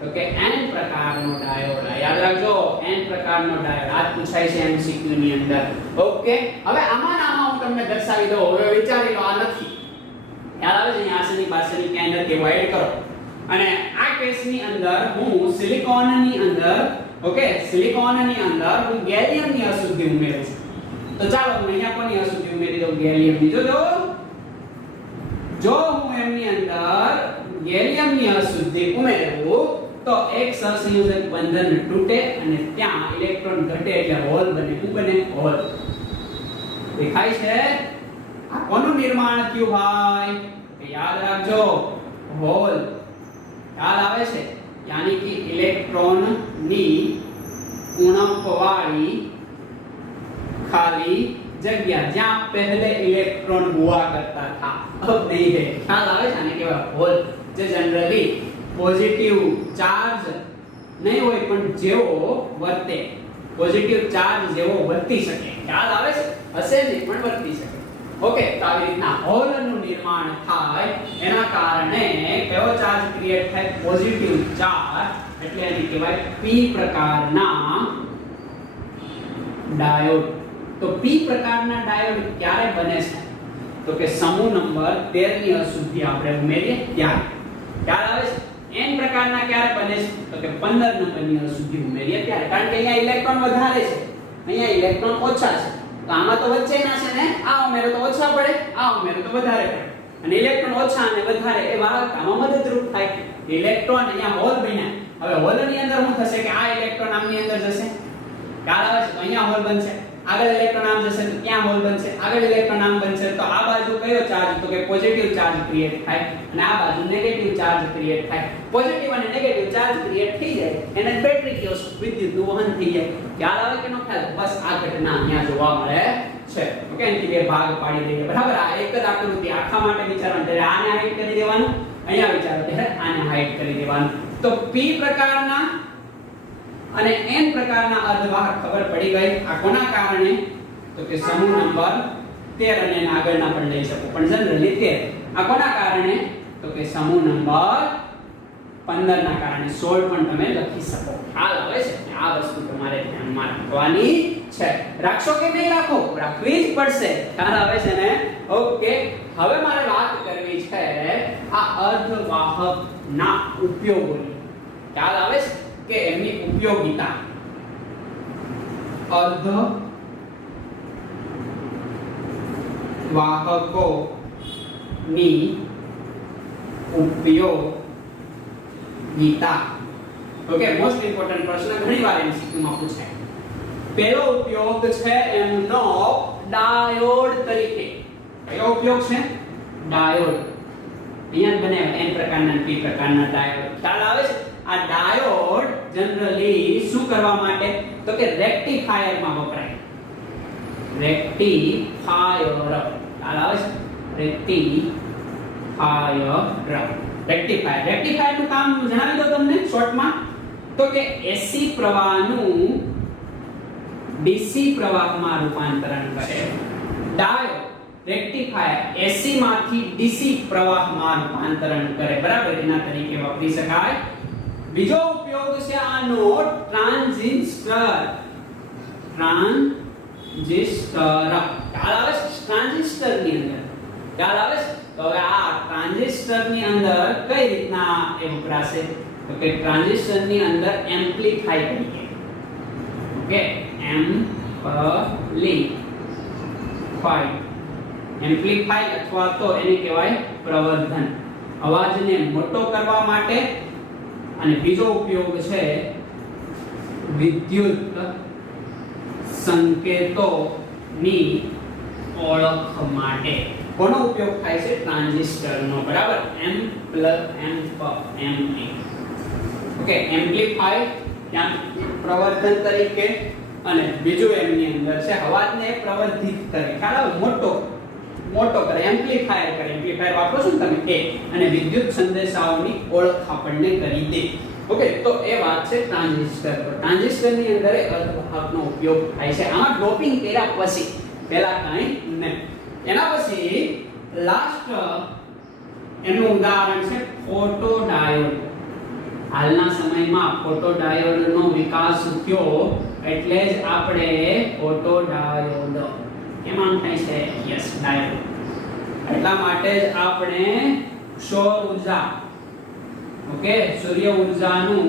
તો કે n પ્રકારનો ડાયોડ. યાદ રાખજો, n પ્રકારનો ડાયોડ. આ પૂછાય છે MCQ ની અંદર. ઓકે, હવે આમાં હું તમને દર્શાવી દઉં. હવે વિચારી લો, આ નથી. ખ્યાલ આવે છે? અહીં આર્સેનિક બાર્સેનિક ક્યાંય નથી, એવોઇડ કરો. અને આ કેસની અંદર હું સિલિકોનની અંદર, ઓકે, સિલિકોનની અંદર હું ગેલિયમની અશુદ્ધિ ઉમેરું છું. તો ચાલો હું અહીંયા કોની અશુદ્ધિ ઉમેરી દઉં? ગેલિયમની. જો હું એમની અંદર ગેલિયમની અશુદ્ધિ ઉમેરું તો એક સહસંયોજક બંધન તૂટે અને ત્યાં ઇલેક્ટ્રોન ઘટે એટલે હોલ બને. શું બને? હોલ. દેખાય છે? આ કોનું નિર્માણ થયું ભાઈ? યાદ રાખજો, હોલ. ખ્યાલ આવે છે? यानी कि इलेक्ट्रॉन ની ઉણપવાળી खाली जगह जहां पहले इलेक्ट्रॉन हुआ करता था अब नहीं है. ख्याल આવે છે? આને કહેવાય હોલ. જે જનરલી પોઝિટિવ ચાર્જ નહીં હોય પણ જેવો વર્તે, પોઝિટિવ ચાર્જ જેવો વર્તી શકે. ખ્યાલ આવે છે? હશે નહીં પણ વર્તી શકે. ઓકે, તો આવી રીતના હોલનું નિર્માણ થાય એના કારણે કયો ચાર્જ ક્રિએટ થાય? Positive charge. એટલે એને કહેવાય p પ્રકારના ડાયોડ. તો p પ્રકારના ડાયોડ ક્યારે બને છે? તો કે સમૂહ નંબર 13 ની અશુદ્ધિ આપણે ઉમેરીએ ત્યારે. ખ્યાલ આવે છે? n પ્રકારના ક્યારે બને છે? તો કે 15 નંબરની અશુદ્ધિ ઉમેરીએ ત્યારે. કારણ કે અહીંયા ઇલેક્ટ્રોન વધારે છે અહીંયા ઇલેક્ટ્રોન ઓછા છે તો આમાં તો વચ્ચેના છે ને આ ઉમેરો તો ઓછા પડે, આ ઉમેરો તો વધારે પડે. અને ઇલેક્ટ્રોન ઓછા અને વધારે એ વાહકતામાં મદદરૂપ થાય. ઇલેક્ટ્રોન અહીંયા હોલ બન્યા. હવે હોલની અંદર શું થશે કે આ ઇલેક્ટ્રોન આમની અંદર જશે, ખ્યાલ આવે છે? તો અહીંયા હોલ બનશે. આગળ ઇલેક્ટ્રોન આમ જશે તો ત્યાં હોલ બનશે. આગળ ઇલેક્ટ્રોન આમ બનશે તો આ બાજુ કયો ચાર્જ, તો કે પોઝિટિવ ચાર્જ ક્રિએટ થાય અને આ બાજુ નેગેટિવ ચાર્જ ક્રિએટ થાય. પોઝિટિવ અને નેગેટિવ ચાર્જ ક્રિએટ થઈ જાય એને બેટરી કહો છો, વિદ્યુતનું વહન થઈ જાય. ખ્યાલ આવે કે ન ખ્યાલ? બસ આ ઘટના અહીંયા જોવા મળે છે. ઓકે, એનાથી બે ભાગ પાડી દઈએ. બરાબર, આ એક જ આકૃતિ આખા માટે વિચારવાનું ત્યારે આને હાઈટ કરી દેવાનું, અહીંયા વિચારો ત્યારે આને હાઈટ કરી દેવાનું. તો p પ્રકારના અને n પ્રકારના અર્ધવાહક ખબર પડી ગઈ. આ કોના કારણે? તો કે સમૂહ નંબર 13 અને એના આગળના પણ લઈ શકો પણ જનરલી 13. આ કોના કારણે? તો કે સમૂહ નંબર 15 ના કારણે. 16 પણ તમે લખી શકો. ખ્યાલ આવે છે? આ વસ્તુ તમારે ધ્યાનમાં રાખવાની છે. રાખશો કે નહીં રાખો? રાખવી જ પડશે. ખ્યાલ આવે છે ને? ઓકે, હવે મારે વાત કરવી છે આ અર્ધવાહકના ઉપયોગોની. ખ્યાલ આવે છે કે એમની ઉપયોગિતા. અર્ધવાહકોની ઉપયોગિતા. ઓકે, મોસ્ટ ઇમ્પોર્ટન્ટ પ્રશ્ન ઘણીવાર એમસીક્યુ માં પૂછાય. પહેલો ઉપયોગ છે એમનો ડાયોડ તરીકે. કયો ઉપયોગ છે? ડાયોડ. અહીંયા બનાવ્યા n પ્રકારના p પ્રકારના ડાયોડ. ખ્યાલ આવે છે? આ ડાયોડ જનરલી શું કરવા માટે? તો કે રેક્ટિફાયર માં વપરાય. રેક્ટિફાયર. ખ્યાલ આવે છે? રેક્ટિફાયર. રેક્ટિફાયર નું કામ જણાવી દો તમને શોર્ટમાં. તો કે AC પ્રવાહનું DC પ્રવાહમાં રૂપાંતરણ કરે. ડાયોડ રેક્ટિફાયર AC માંથી DC પ્રવાહમાં રૂપાંતરણ કરે. બરાબર, એના તરીકે વાપરી શકાય. બીજો ઉપયોગ છે આનો ટ્રાન્ઝિસ્ટર. ટ્રાન્ઝિસ્ટર. ખ્યાલ આવે છે? ટ્રાન્ઝિસ્ટર ની અંદર ખ્યાલ આવે છે? તો હવે આ ટ્રાન્ઝિસ્ટર ની અંદર કઈ રીતના એ વપરાશે? તો કે ટ્રાન્ઝિસ્ટર ની અંદર એમ્પ્લીફાય તરીકે. ઓકે, એમ્પ્લીફાય અથવા તો એને કહેવાય પ્રવર્ધન. અવાજને મોટો કરવા માટે. અને બીજો ઉપયોગ છે વિદ્યુત સંકેતોની ઓળખ માટે. કોનો ઉપયોગ થાય છે? ટ્રાન્ઝિસ્ટરનો. બરાબર, ઓકે, એમ્પ્લીફાય ત્યાં પ્રવર્ધન તરીકે અને બીજું એમની અંદર છે અવાજને પ્રવર્ધિત કરે. ખ્યાલ આવે? મોટો કરે, એમ્પ્લીફાયર કરે. એમ્પ્લીફાયર વાપરો છો ને તમે એ. અને વિદ્યુત સંદેશાઓની ઓળખ આપણને કરી દે. ઓકે, તો એ વાત છે ટ્રાન્ઝિસ્ટર પર. ટ્રાન્ઝિસ્ટર ની અંદર અર્ધવાહકનો ઉપયોગ થાય છે. આમાં ડ્રોપિંગ કર્યા પછી પહેલા કાંઈ નહીં. એના પછી લાસ્ટ એનું ઉદાહરણ છે ફોટોડાયોડ. હાલના સમયમાં ફોટોડાયોડનો વિકાસ થયો એટલે જ આપણે ફોટોડાયોડ કેમ થાય છે? Yes, diode. એટલા માટે જ આપણે સૌર ઊર્જા, ઓકે, સૂર્ય ઊર્જાનું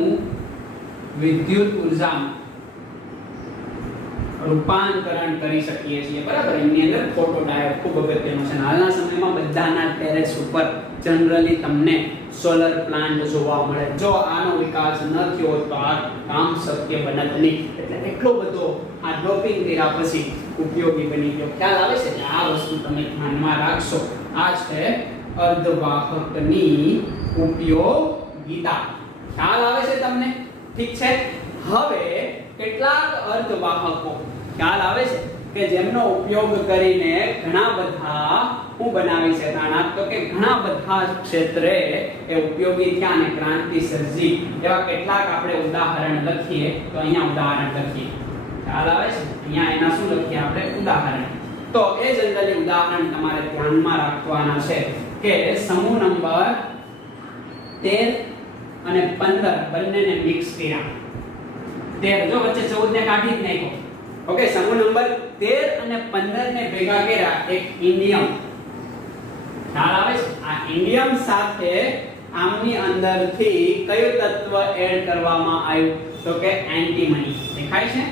વિદ્યુત ઉર્જામાં રૂપાંતરણ કરી શકીએ છીએ. બરાબર, એની અંદર ફોટોડાયોડ ખૂબ અગત્યનો છે. હાલના સમયમાં બધાના ટેરેસ ઉપર જનરલી તમને સોલર પ્લાન્ટ જોવા મળે. જો આનો વિકાસ ન થયો તો આ કામ શક્ય બનત નહીં. એટલે એટલો બધો આ ડ્રોપિંગ કર્યા પછી ઉપયોગી બની ગયો. ખ્યાલ આવે છે કે આ વસ્તુ તમે ધ્યાનમાં રાખશો. આ છે અર્ધવાહકની ઉપયોગિતા. ખ્યાલ આવે છે તમને? ઠીક છે. હવે કેટલાક અર્ધવાહકો ખ્યાલ આવે છે કે જેમનો ઉપયોગ કરીને ઘણા બધા હું બનાવી શકાણા. તો કે ઘણા બધા ક્ષેત્રે એ ઉપયોગી થયા અને ક્રાંતિ સર્જી. એવા કેટલાક આપણે ઉદાહરણ લખીએ. તો અહીંયા ઉદાહરણ લખીએ. ખ્યાલ આવે છે? અહીંયા એના શું લખીએ આપણે? ઉદાહરણ. તો એ જનરલી ઉદાહરણ તમારે ધ્યાનમાં રાખવાના છે કે સમૂહ નંબર 13 અને 15 બંનેને મિક્સ કર્યા. 13 જો વચ્ચે 14 ને કાઢી જ નાખો. ઓકે, સમૂહ નંબર 13 અને 15 ને ભેગા કર્યા એક ઇન્ડિયમ. ખ્યાલ આવે છે? આ ઇન્ડિયમ સાથે આમની અંદરથી કયું તત્વ એડ કરવામાં આવ્યું? તો કે એન્ટીમની. દેખાય છે?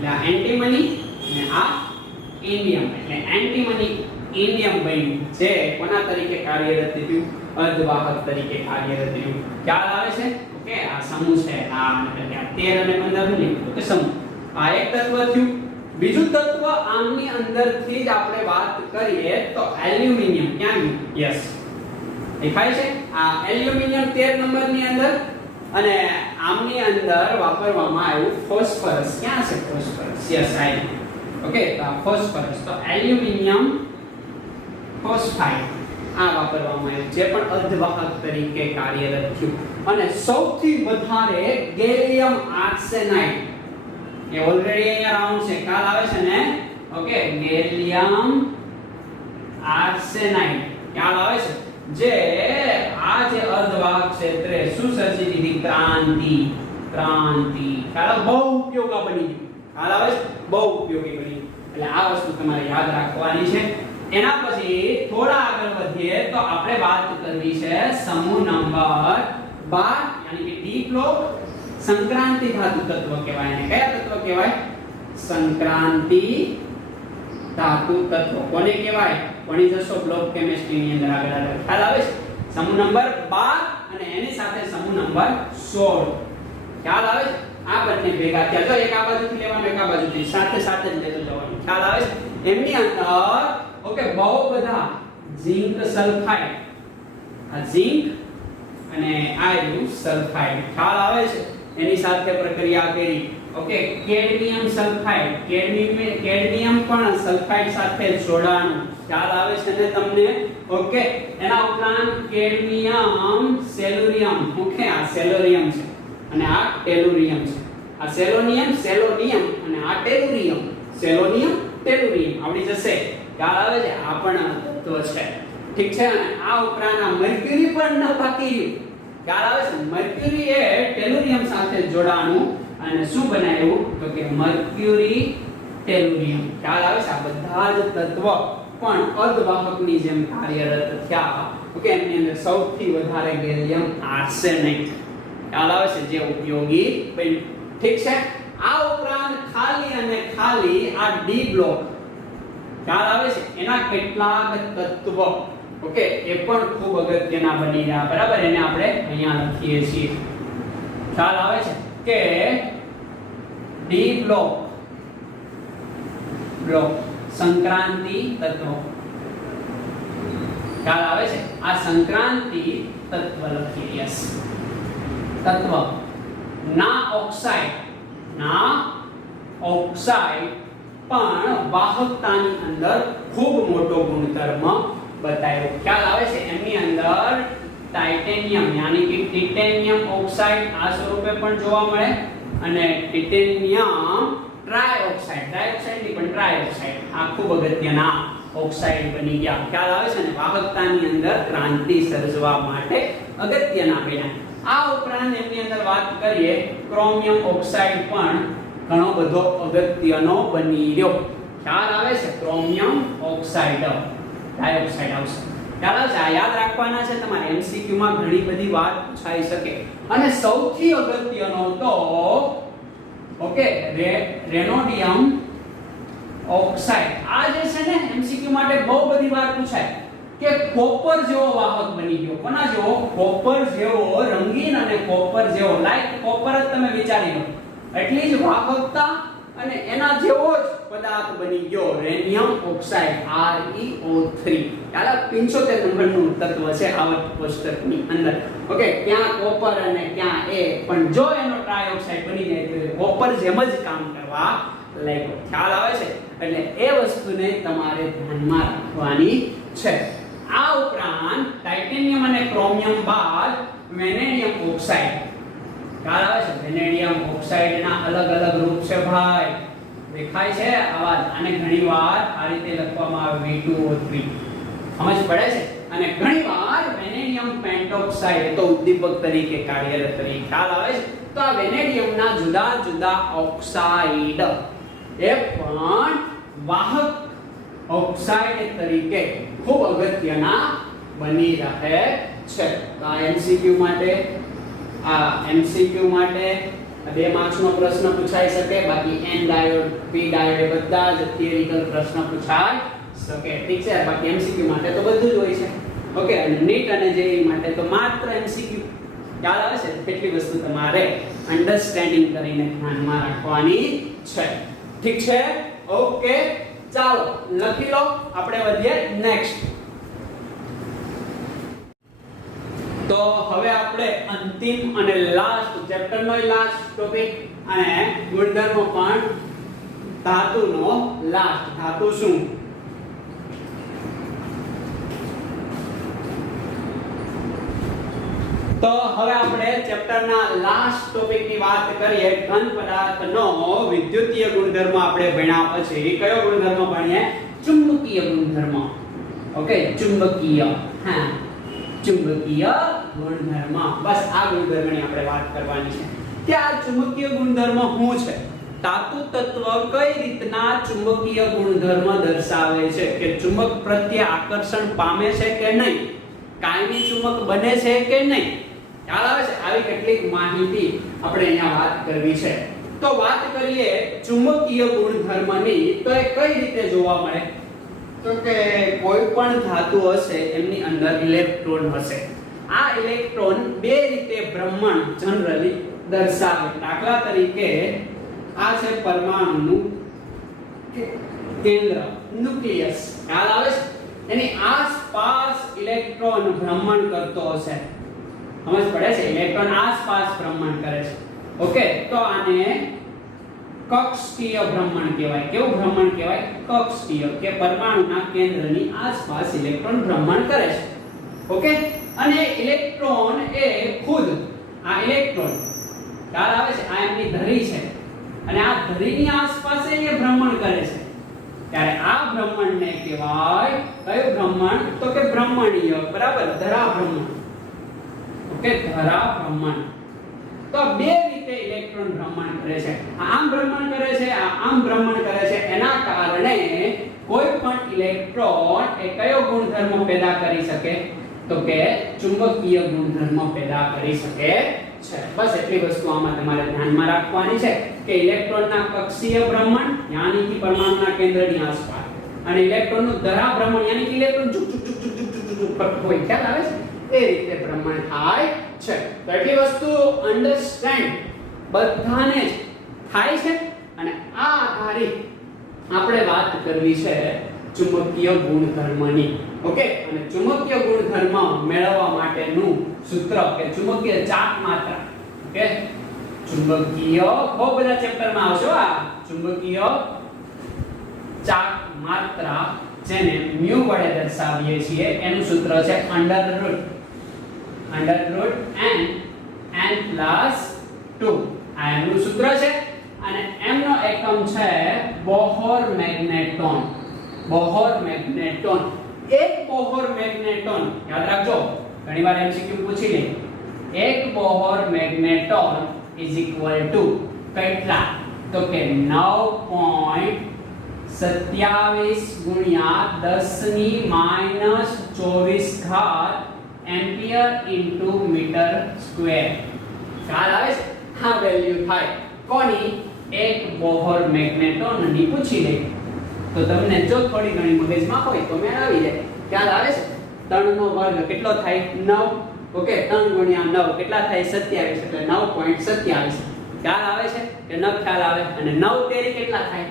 એટલે આ એન્ટીમની અને આ ઇન્ડિયમ, એટલે એન્ટીમની ઇન્ડિયમ બન્યું જે કોના તરીકે કાર્યરત થયું? અર્ધવાહક તરીકે કાર્યરત થયું. ખ્યાલ આવે છે? ઓકે, આ સમૂહ છે આ એટલે 13 અને 15 નું લીધું કે સમૂહ. આ એક તત્વ થયું. બીજું તત્વ આમની અંદરથી જ આપણે વાત કરીએ તો એલ્યુમિનિયમ. ક્યાં ગયું? યસ, દેખાય છે આ એલ્યુમિનિયમ 13 નંબરની અંદર, અને આમની અંદર વાપરવામાં આવ્યું ફોસ્ફરસ. ક્યાં છે ફોસ્ફરસ? યસ, આઈ. ઓકે, તો આ ફોસ્ફરસ, તો એલ્યુમિનિયમ ફોસ્ફાઇડ આ વાપરવામાં આવ્યું જે પણ અર્ધવાહક તરીકે કાર્યરત થયું. અને સૌથી વધારે ગેલિયમ આર્સેનાઇડ, એ ઓલરેડી અહીંયા રાઉન્ડ છે, ખ્યાલ આવે છે ને? ઓકે, ગેલિયમ આર્સેનાઇડ ખ્યાલ આવે છે, જે આ જે અર્ધવાહક ક્ષેત્રે શું સર્જી દીધી? ક્રાંતિ. ખ્યાલ બહુ ઉપયોગી બની ગયું. ખ્યાલ આવે છે? બહુ ઉપયોગી બની. એટલે આ વસ્તુ તમારે યાદ રાખવાની છે. એના પછી થોડા આગળ વધીએ તો આપણે વાત કરવી છે સમૂહ નંબર 12, યાની કે ડી બ્લોક. સંક્રાંતિ ધાતુ તત્વ કહેવાય. એને કયા તત્વ કહેવાય? સંક્રાંતિ ધાતુ તત્વ. કોને કહેવાય? ભણી જશો બ્લોક કેમિસ્ટ્રી ની અંદર આગળ. ખ્યાલ આવે છે? સમૂહ નંબર 12 અને એની સાથે સમૂહ નંબર 16. ખ્યાલ આવે છે? આ બંને ભેગા થયા. જો એક આ બાજુથી લેવાનું, એક આ બાજુથી, સાથે સાથે જ લેતો જવાનું. ખ્યાલ આવે છે? એમની અંદર ઓકે બહુ બધા ઝિંક સલ્ફાઇડ, આ ઝિંક અને આયર્ન સલ્ફાઇડ. ખ્યાલ આવે છે? એની સાથે પ્રક્રિયા કરી. ઓકે, કેડમિયમ સલ્ફાઇડ, કેડમિયમ પણ સલ્ફાઇડ સાથે જોડાણું. ખ્યાલ આવે છે ને તમને? ઓકે, એના ઉપરાંત કેડમિયમ સેલુરિયમ. ઓકે, આ સેલોરિયમ છે અને આ ટેલુરિયમ છે. આ સેલોનિયમ અને આ ટેલુરિયમ. સેલોનિયમ ટેલુરિયમ આવડી જશે. ખ્યાલ આવે છે? આ પણ તત્વ છે. ઠીક છે? અને આ ઉપરાંત આ મર્ક્યુરી પણ ન બાકી રહ્યું. ખ્યાલ આવે છે? મર્ક્યુરી એ ટેલુરિયમ સાથે જોડાણું અને શું બનાવ્યું? તો કે મર્ક્યુરી ટેલુરિયમ. ખ્યાલ આવે છે? આ બધા જ તત્વ પણ અર્ધવાહકની જેમ કાર્યરત થયા. ઓકે, એની અંદર સૌથી વધારે ગેલિયમ આર્સેનાઇડ. ખ્યાલ આવે છે? જે ઉપયોગી બન્યું. ઠીક છે? આ ઉપરાંત ખાલી આ ડી બ્લોક. ખ્યાલ આવે છે? એના કેટલાક તત્વ ઓકે એ પણ ખૂબ અગત્યના બની રહ્યા. બરાબર, એને આપણે અહીંયા લખીએ છીએ. ખ્યાલ આવે છે કે ડી બ્લોક સંક્રાંતિ તત્વ. ખ્યાલ આવે છે? આ સંક્રાંતિ તત્વ લખીએ. યસ, તત્વ ના ઓક્સાઇડ પણ વાહકતાની અંદર ખૂબ મોટો ગુણધર્મ બતાવ્યો. ખ્યાલ આવે છે? એમની અંદર ટાઇટેનિયમ યાની કે ટિટેનિયમ ઓક્સાઇડ આ સ્વરૂપે પણ જોવા મળે, અને ટિટેનિયમ ટ્રાઇઓક્સાઇડ ની પણ ટ્રાઇઓક્સાઇડ આ ખૂબ અગત્યના ઓક્સાઇડ બની ગયા. ખ્યાલ આવે છે ને? વાહકતાની અંદર ક્રાંતિ સર્જવા માટે અગત્યના બન્યા. આ ઉપરાંત એમની અંદર વાત કરીએ ક્રોમિયમ ઓક્સાઇડ પણ ઘણો બધો અગત્યનો બની રહ્યો. ખ્યાલ આવે છે? ક્રોમિયમ ઓક્સાઇડ ડાયોક્સાઇડ આવશે. ખ્યાલ આવે છે? આ યાદ રાખવાના છે તમારે. એમસીક્યુ માં ઘણી બધી વાત પૂછાઈ શકે. અને સૌથી અગત્યનો તો ઓકે રેનોડિયમ ઓક્સાઇડ. આ જે છે ને એમસીક્યુ માટે બહુ બધી વાર પૂછાય કે કોપર જેવો વાહક બની ગયો. કોના જેવો? કોપર જેવો, રંગીન અને કોપર જેવો. લાઈક કોપર જ તમે વિચારી લો, એટલી જ વાહકતા અને એના જેવો જ પદાર્થ બની ગયો રેનિયમ ઓક્સાઇડ ReO3. યાર 75 નંબરનું તત્વ છે આવર્ત કોષ્ટકની અંદર. ઓકે, ક્યાં કોપર અને ક્યાં એ, પણ જો એનો ટ્રાઇઓક્સાઇડ બની જાય તો કોપર જેમ જ કામ કરવા લાગ્યો. ખ્યાલ આવે છે? એટલે એ વસ્તુને તમારે ધ્યાનમાં રાખવાની છે. આ ઉપરાંત ટાઇટેનિયમ અને ક્રોમિયમ બાદ વેનેડિયમ ઓક્સાઇડ. ખ્યાલ આવે છે? વેનેડિયમ ઓક્સાઇડના અલગ અલગ રૂપ છે ભાઈ. દેખાય છે આવાજ? આને ઘણીવાર આ રીતે લખવામાં આવે V2O3. સમજ પડે છે? અને ઘણીવાર વેનેડિયમ પેન્ટોક્સાઇડ તો ઉદ્દીપક તરીકે કાર્યરત રહી. ખ્યાલ આવે છે? તો આ વેનેડિયમના જુદા જુદા ઓક્સાઇડ એ પણ વાહક ઓક્સાઇડ તરીકે ખૂબ અગત્યના બની રહે છે. તો આ MCQ માટે આ 2 માર્ક્સનો પ્રશ્ન પૂછાઈ શકે, બાકી એન ડાયોડ, પી ડાયોડ એ બધા જ થિયરિકલ પ્રશ્ન પૂછાઈ શકે. ઠીક છે, બાકી એમસીક્યુ માટે તો બધું જ હોય છે. ઓકે, અને નીટ અને જેઈ માટે તો માત્ર એમસીક્યુ. યાદ આવે છે? કેટલી વસ્તુ તમારે અન્ડરસ્ટેન્ડિંગ કરીને ધ્યાનમાં રાખવાની છે. ઠીક છે? ઓકે, ચાલો લખી લો, આપણે વધીએ નેક્સ્ટ. તો હવે આપણે અંતિમ અને લાસ્ટ ચેપ્ટરનો લાસ્ટ ટોપિક અને ગુણધર્મો પણ ધાતુનો લાસ્ટ. ધાતુ શું? તો હવે આપણે ચેપ્ટરના લાસ્ટ ટોપિકની વાત કરીએ. ઘન પદાર્થનો વિદ્યુતીય ગુણધર્મ આપણે ભણ્યા પછી કયો ગુણધર્મ ભણીએ? ચુંબકીય ગુણધર્મ. ઓકે, ચુંબકીય. હા, ચુંબકીય ગુણધર્મ. બસ આ ગુણધર્મની આપણે વાત કરવાની છે કે આ ચુંબકીય ગુણધર્મ શું છે? ધાતુ તત્વ કઈ રીતના ચુંબકીય ગુણધર્મ દર્શાવે છે? કે ચુંબક પ્રત્યે આકર્ષણ પામે છે કે નહીં? કાયમી ચુંબક બને છે કે નહીં? ખ્યાલ આવે છે? આવી કેટલીક માહિતી આપણે અહીંયા વાત કરવી છે. તો વાત કરીએ ચુંબકીય ગુણધર્મની, તો એ કઈ રીતે જોવા મળે? તો કે કોઈ પણ ધાતુ હશે એમની અંદર ઇલેક્ટ્રોન હશે. આ ઇલેક્ટ્રોન બે રીતે ભ્રમણ જનરલી દર્શાવે. દાખલા તરીકે આ છે પરમાણુનું કેન્દ્ર, ન્યુક્લિયસ. ખ્યાલ આવે છે? એની આસપાસ ઇલેક્ટ્રોન ભ્રમણ કરતો હશે. સમજ પડે છે? ઇલેક્ટ્રોન આસપાસ ભ્રમણ કરે છે. ઓકે, તો આને કક્ષીય ભ્રમણ કહેવાય. કેવું ભ્રમણ કહેવાય? કક્ષીય, કે પરમાણુના કેન્દ્રની આસપાસ ઇલેક્ટ્રોન ભ્રમણ કરે છે. ઓકે, અને ઇલેક્ટ્રોન એ ખુદ આ ઇલેક્ટ્રોન ખ્યાલ આવે છે? આ એમની ધરી છે અને આ ધરીની આસપાસ એ ભ્રમણ કરે છે. ત્યારે આ ભ્રમણને કહેવાય કયું ભ્રમણ? તો કે ભ્રમણીય. બરાબર, ધરા ભ્રમણ. ઓકે, ધરા ભ્રમણ. તો બે રીતે ઇલેક્ટ્રોન ભ્રમણ કરે છે. આમ ભ્રમણ કરે છે, આમ ભ્રમણ કરે છે. એના કારણે કોઈ પણ ઇલેક્ટ્રોન એ કયો ગુણધર્મ પેદા કરી શકે? તો કે ચુંબકીય ગુણધર્મ પેદા કરી શકે છે. બસ એટલી વસ્તુ આમાં તમારે ધ્યાનમાં રાખવાની છે કે ઇલેક્ટ્રોનના કક્ષીય ભ્રમણ યાની કે પરમાણુના કેન્દ્રની આસપાસ, અને ઇલેક્ટ્રોનનું ધરા ભ્રમણ યાની કે ઇલેક્ટ્રોન ચુક ચુક ચુક ચુક ચુક ચુક ફરતું હોય. ખ્યાલ આવે છે? એ રીતે ભ્રમણ થાય છે. તો એટલી વસ્તુ અન્ડરસ્ટેન્ડ બધાને જ થાય છે. અને આ આધારિત આપણે વાત કરવી છે ચુંબકીય ગુણધર્મની. ઓકે, અને ચુંબકીય ગુણધર્મ મેળવવા માટેનું સૂત્ર કે ચુંબકીય ચાક માત્રા. ઓકે, ચુંબકીય બહુ બધા ચેપ્ટરમાં આવશે આ ચુંબકીય ચાક માત્રા, જેને મ્યુ વડે દર્શાવીએ છીએ. એનું સૂત્ર છે અંડરરૂટ n+2. આ એનું સૂત્ર છે. અને m નો એકમ છે બોહર મેગ્નેટોન. બોહર મેગ્નેટોન. એક બોહર મેગ્નેટોન યાદ રાખજો, ઘણીવાર એમસીક્યુ પૂછી લે. એક બોહર મેગ્નેટોન કેટલા? તો કે 9.27 ગુણ્યા 10⁻24 એમ્પિયર ઇન્ટુ મીટર સ્ક્વેર. ખ્યાલ આવે છે? આ વેલ્યુ થાય કોની? એક બોહર મેગ્નેટોન ની પૂછી લે તો તમને જો થોડી ઘણી મગજમાં હોય તો મેળ આવી જાય. ખ્યાલ આવે છે? 3 નો વર્ગ કેટલો થાય? 9. ઓકે, 3 ગુણ્યા 9 કેટલા થાય? 27. એટલે 9.27. ખ્યાલ આવે છે કે ન ખ્યાલ આવે? અને 9 તેરી કેટલા થાય?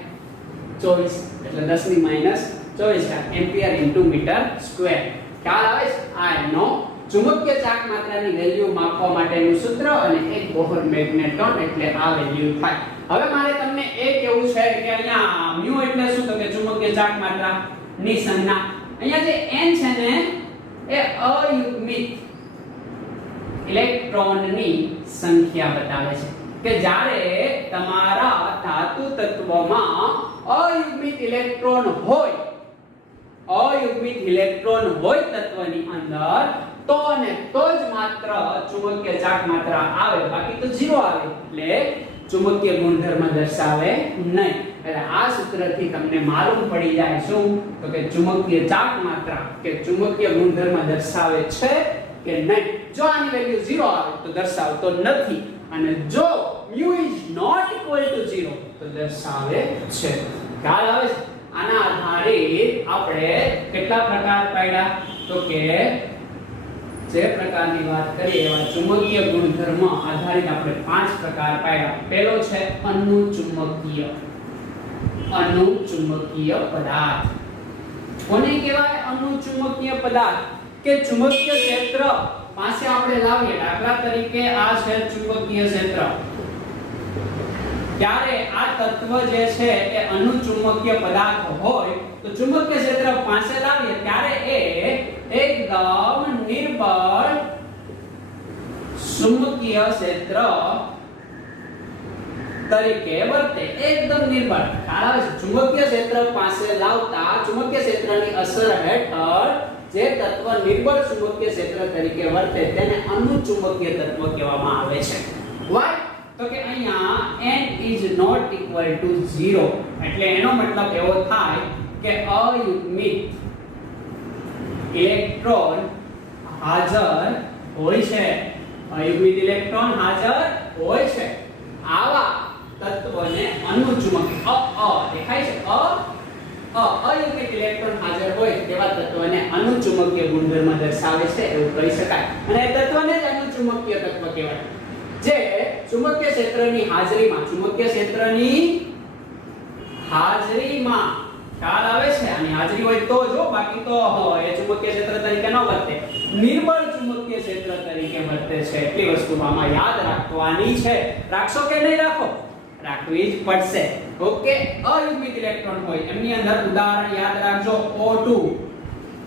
24. એટલે 10⁻24 એમ્પિયર ઇન્ટુ મીટર સ્ક્વેર. ખ્યાલ આવે છે? આ એનો ચુંબકીય ચાક માત્રાની વેલ્યુ માપવા માટેનું સૂત્ર, અને એક બોહર મેગ્નેટોન એટલે આ વેલ્યુ થાય. હવે મારે તમને એ કહેવું છે કે અહીંયા મ્યુ એટલે શું? તો કે ચુંબકીય ચાક માત્રાની સંજ્ઞા. અહીંયા જે n છે ને એ અયુગ્મિત ઇલેક્ટ્રોનની સંખ્યા બતાવે છે. કે જ્યારે તમારા ધાતુ તત્વમાં અયુગ્મિત ઇલેક્ટ્રોન હોય, તત્વની અંદર, તો ને તો જ માત્ર ચુંબકીય ચાક માત્રા આવે, બાકી તો 0 આવે. એટલે ચુંબકીય ગુણધર્મ દર્શાવે નહીં. એટલે આ સૂત્રથી તમને માલુમ પડી જાય શું? તો કે ચુંબકીય ચાક માત્રા કે ચુંબકીય ગુણધર્મ દર્શાવે છે કે નહીં. જો આની વેલ્યુ 0 આવે તો દર્શાવતો નથી, અને જો mu is not equal to 0 તો દર્શાવે છે. ખ્યાલ આવે છે? આના આધારે આપણે કેટલા પ્રકાર પાડ્યા? તો કે જે પ્રકારની વાત કરીએ એવા ચુંબકીય ગુણધર્મ આધારિત આપણે 5 પ્રકાર પાડ્યા. પહેલો છે અનુચુંબકીય પદાર્થ. કોને કહેવાય અનુચુંબકીય પદાર્થ? કે ચુંબકીય ક્ષેત્ર પાસે આપણે લાવીએ. દાખલા તરીકે આ છે ચુંબકીય ક્ષેત્ર. ત્યારે આ તત્વ જે છે એ અનુચુંબકીય પદાર્થ હોય તો ચુંબકીય ક્ષેત્ર પાસે લાવીએ ત્યારે એ એકદમ નિર્બળ ચુંબકીય ક્ષેત્ર તરીકે વર્તે. એકદમ નિર્બળ. ખ્યાલ આવે છે? ચુંબકીય ક્ષેત્ર પાસે લાવતા ચુંબકીય ક્ષેત્રની અસર હેઠળ જે તત્વ નિર્બળ ચુંબકીય ક્ષેત્ર તરીકે વર્તે તેને અનુચુંબકીય તત્વ કહેવામાં આવે છે. Why? તો કે અહીંયા n is not equal to 0 એટલે એનો મતલબ એવો થાય કે અયુગ્મિત ઇલેક્ટ્રોન હાજર હોય છે. અયુગ્મિત ઇલેક્ટ્રોન હાજર હોય છે. આવા તત્વને અનુચુંબકીય દેખાય છે? અયુગ્મિત ઇલેક્ટ્રોન હાજર હોય તેવા તત્વને અનુચુંબકીય ગુણધર્મ દર્શાવે છે એવું કહી શકાય. અને એ તત્વને જ અનુચુંબકીય તત્વ કહેવાય. જે ચુંબકીય ક્ષેત્રની હાજરીમાં ખ્યાલ આવે છે? આની હાજરી હોય તો જો, બાકી તો એ ચુંબકીય ક્ષેત્ર તરીકે ન વર્તે. નિર્બળ ચુંબકીય ક્ષેત્ર તરીકે વર્તે છે. એટલી વસ્તુ આમાં યાદ રાખવાની છે. રાખશો કે નહીં રાખો? રાખવી જ પડશે. ઓકે. અયુગ્મિત ઇલેક્ટ્રોન હોય એમની અંદર ઉદાહરણ યાદ રાખજો O2.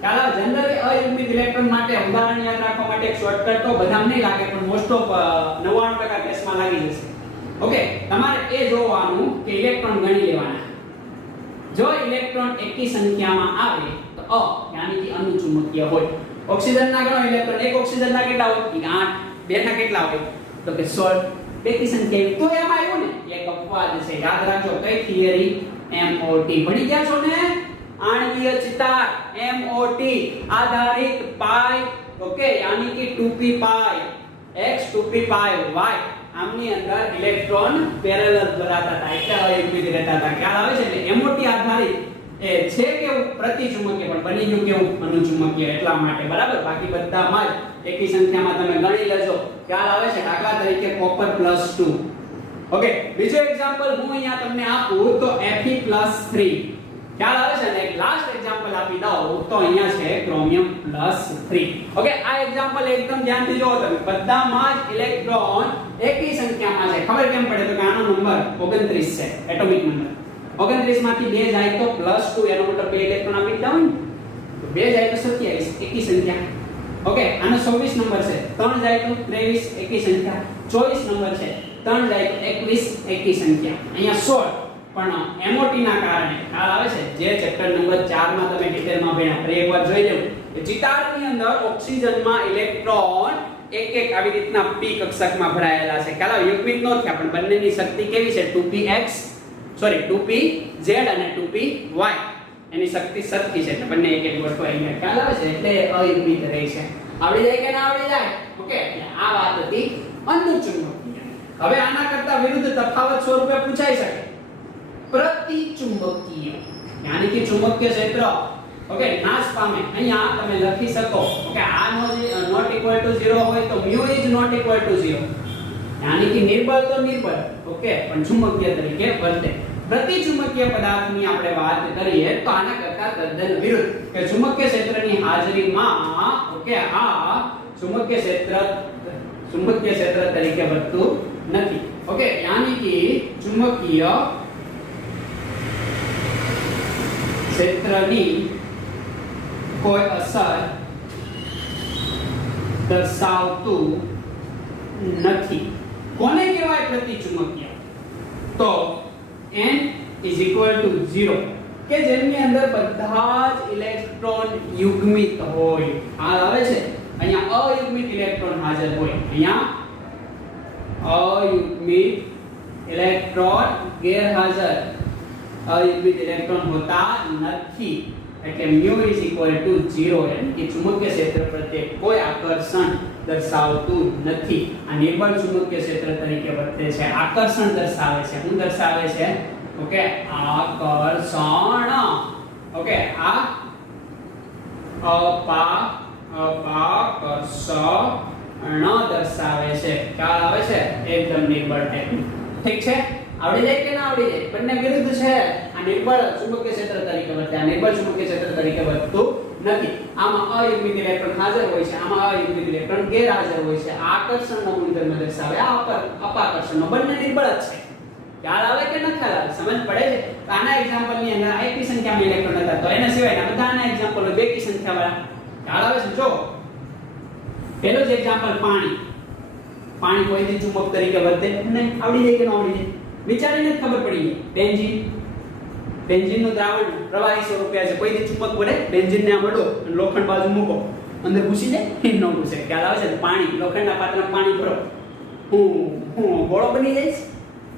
ચાલો જનરલી અયુગ્મિત ઇલેક્ટ્રોન માટે ઉદાહરણ યાદ રાખવા માટે એક શોર્ટકટ તો બધાને નહીં લાગે પણ મોસ્ટ ઓફ 99% કેસમાં લાગી જશે. ઓકે. તમારે એ જોવાનું કે ઇલેક્ટ્રોન ગણી લેવાના. જો ઇલેક્ટ્રોન એકી સંખ્યામાં આવે તો યાની કે અનુચુંબકીય હોય. ઓક્સિજનના ગણો ઇલેક્ટ્રોન. એક ઓક્સિજનના કેટલા હોય? 8. બેના કેટલા હોય? તો કે 16. બેકી સંખ્યા તો એમાં આવ્યું ને એક અપવાદ છે. યાદ રાખજો કઈ થિયરી? MOT. ભણી ગયા છો ને? आणवीय चितार MOT आधारित पाई. ओके. यानी कि 2p पाई x 2p पाई y આમની અંદર ઇલેક્ટ્રોન પેરેલલ ભરાતા હતા એટલે અયુગ્મિત રહેતા હતા. ખ્યાલ આવે છે? એટલે MOT આધારિત એ છે કેવું? પ્રતિચુંબકીય પણ બની ગયું કેવું? અનુચુંબકીય. એટલા માટે બરાબર. બાકી બધામાં જ એકી સંખ્યામાં તમે ગણી લેજો. ખ્યાલ આવે છે? દાખલા તરીકે કોપર +2. ઓકે. બીજો એક્ઝામ્પલ હું અહીંયા તમને આપું તો Fe+3. ખ્યાલ આવે છે? ને એક લાસ્ટ એક્ઝામ્પલ આપી દઉં તો અહીંયા છે ક્રોમિયમ +3. ઓકે. આ એક્ઝામ્પલ એકદમ ધ્યાનથી જોવો તમે. બધામાં જ ઇલેક્ટ્રોન એકી સંખ્યામાં છે. ખબર કેમ પડે? તો કે આનો નંબર 29 છે. એટોમિક નંબર 29 માંથી 2 જાય તો +2 એનો મતલબ 2 ઇલેક્ટ્રોન આપી દીધા હોય ને તો 2 જાય તો 27 એકી સંખ્યા. ઓકે. આનો 26 નંબર છે. 3 જાય તો 23 એકી સંખ્યા. 24 નંબર છે. 3 જાય તો 21 એકી સંખ્યા. અહીંયા 16 પણ MOT ના કારણે ખ્યાલ આવે છે? જે ચેપ્ટર નંબર 4 માં તમે ડિટેલમાં ભણ્યા ફરી એકવાર જોઈ લેવું. ચિતારની અંદર ઓક્સિજનમાં ઇલેક્ટ્રોન એક આવી રીતના p કક્ષકમાં ભરાયેલા છે. ખ્યાલ આવે? યુગ્મિત ન થયા પણ બંનેની શક્તિ કેવી છે? 2pz અને 2py એની શક્તિ સરખી છે. એટલે બંને એક વસ્તુ અહીંયા ખ્યાલ આવે છે? એટલે અયુગ્મિત રહે છે. આવડી જાય કે ના આવડી જાય? ઓકે. આ વાત હતી અનુચુંબકીય. હવે આના કરતા વિરુદ્ધ તફાવત સ્વરૂપે પૂછાઈ શકે. प्रतिचुंबकीय यानी कि चुंबकीय क्षेत्र ओके नाश पामे. અહીંયા તમે લખી શકો ઓકે આ નોટ ઇક્વલ ટુ 0 હોય તો mu is not equal to 0 यानी कि નિર્બળ તો નિર્બળ ઓકે પણ ચુંબકીય તરીકે વર્તે. પ્રતિચુંબકીય પદાર્થની આપણે વાત કરીએ તો આના કરતા તદ્દન વિરુદ્ધ કે ચુંબકીય ક્ષેત્રની હાજરીમાં ઓકે આ ચુંબકીય ક્ષેત્ર તરીકે વર્તતું નથી. ઓકે. यानी कि चुंबकीय क्षेत्रनी कोई असर दर्शावतु નથી. કોને કહેવાય પ્રતિચુંબકીય? તો n is equal to 0 કે જેની અંદર બધા જ ઇલેક્ટ્રોન યુગ્મિત હોય. આ આવે છે? અહીંયા અયુગ્મિત ઇલેક્ટ્રોન હાજર હોય. અહીંયા અયુગ્મિત ઇલેક્ટ્રોન ગેરહાજર. अयुग्मित इलेक्ट्रॉन होता નથી એટલે mu is equal to 0 यानी कि चुंबकीय क्षेत्र प्रत्ये कोई आकर्षण દર્શાવતું નથી. આ નિર્બળ ચુંબકીય ક્ષેત્ર તરીકે વર્તે છે. આકર્ષણ દર્શાવે છે. શું દર્શાવે છે? ઓકે, આકર્ષણ. ઓકે, આ અપાકર્ષણ દર્શાવે છે. ખ્યાલ આવે છે? એકદમ નિર્બળ ટાઈપનું. ઠીક છે? આવડી જાય કે ના આવડી જાય? બંને વિરુદ્ધ છે. આ નિર્બળ ચુંબકીય ક્ષેત્ર તરીકે વર્તે, આ નિર્બળ ચુંબકીય ક્ષેત્ર તરીકે વર્તતું નથી. આમાં અયુગ્મિત ઇલેક્ટ્રોન હાજર હોય છે, આમાં અયુગ્મિત ઇલેક્ટ્રોન ગેરહાજર હોય છે. આકર્ષણનો ગુણધર્મ દર્શાવે, આ અપાકર્ષણનો. બંને નિર્બળ જ છે. ખ્યાલ આવે કે ન ખ્યાલ આવે? સમજ પડે છે? તો આના એક્ઝામ્પલ ની અંદર એકની સંખ્યામાં ઇલેક્ટ્રોન હતા, તો એના સિવાયના બધાના એક્ઝામ્પલ બેકી સંખ્યા વાળા. ખ્યાલ આવે છે? જો પહેલો જ એક્ઝામ્પલ પાણી. પાણી કોઈથી ચુંબક તરીકે વર્તે નહીં. આવડી જાય કે ન આવડી જાય? વિચારીને જ ખબર પડી ગઈ. બેન્ઝીન, બેન્ઝીનનું દ્રાવણ પ્રવાહી સ્વરૂપે છે. કોઈથી ચુંબક વડે બેન્ઝીનને આ વડો અને લોખંડ બાજુ મૂકો, અંદર ઘૂસી જાય? ન ઘૂસે. ખ્યાલ આવે છે? પાણી, લોખંડના પાત્રમાં પાણી ભરો, હું ગોળો બની જાય.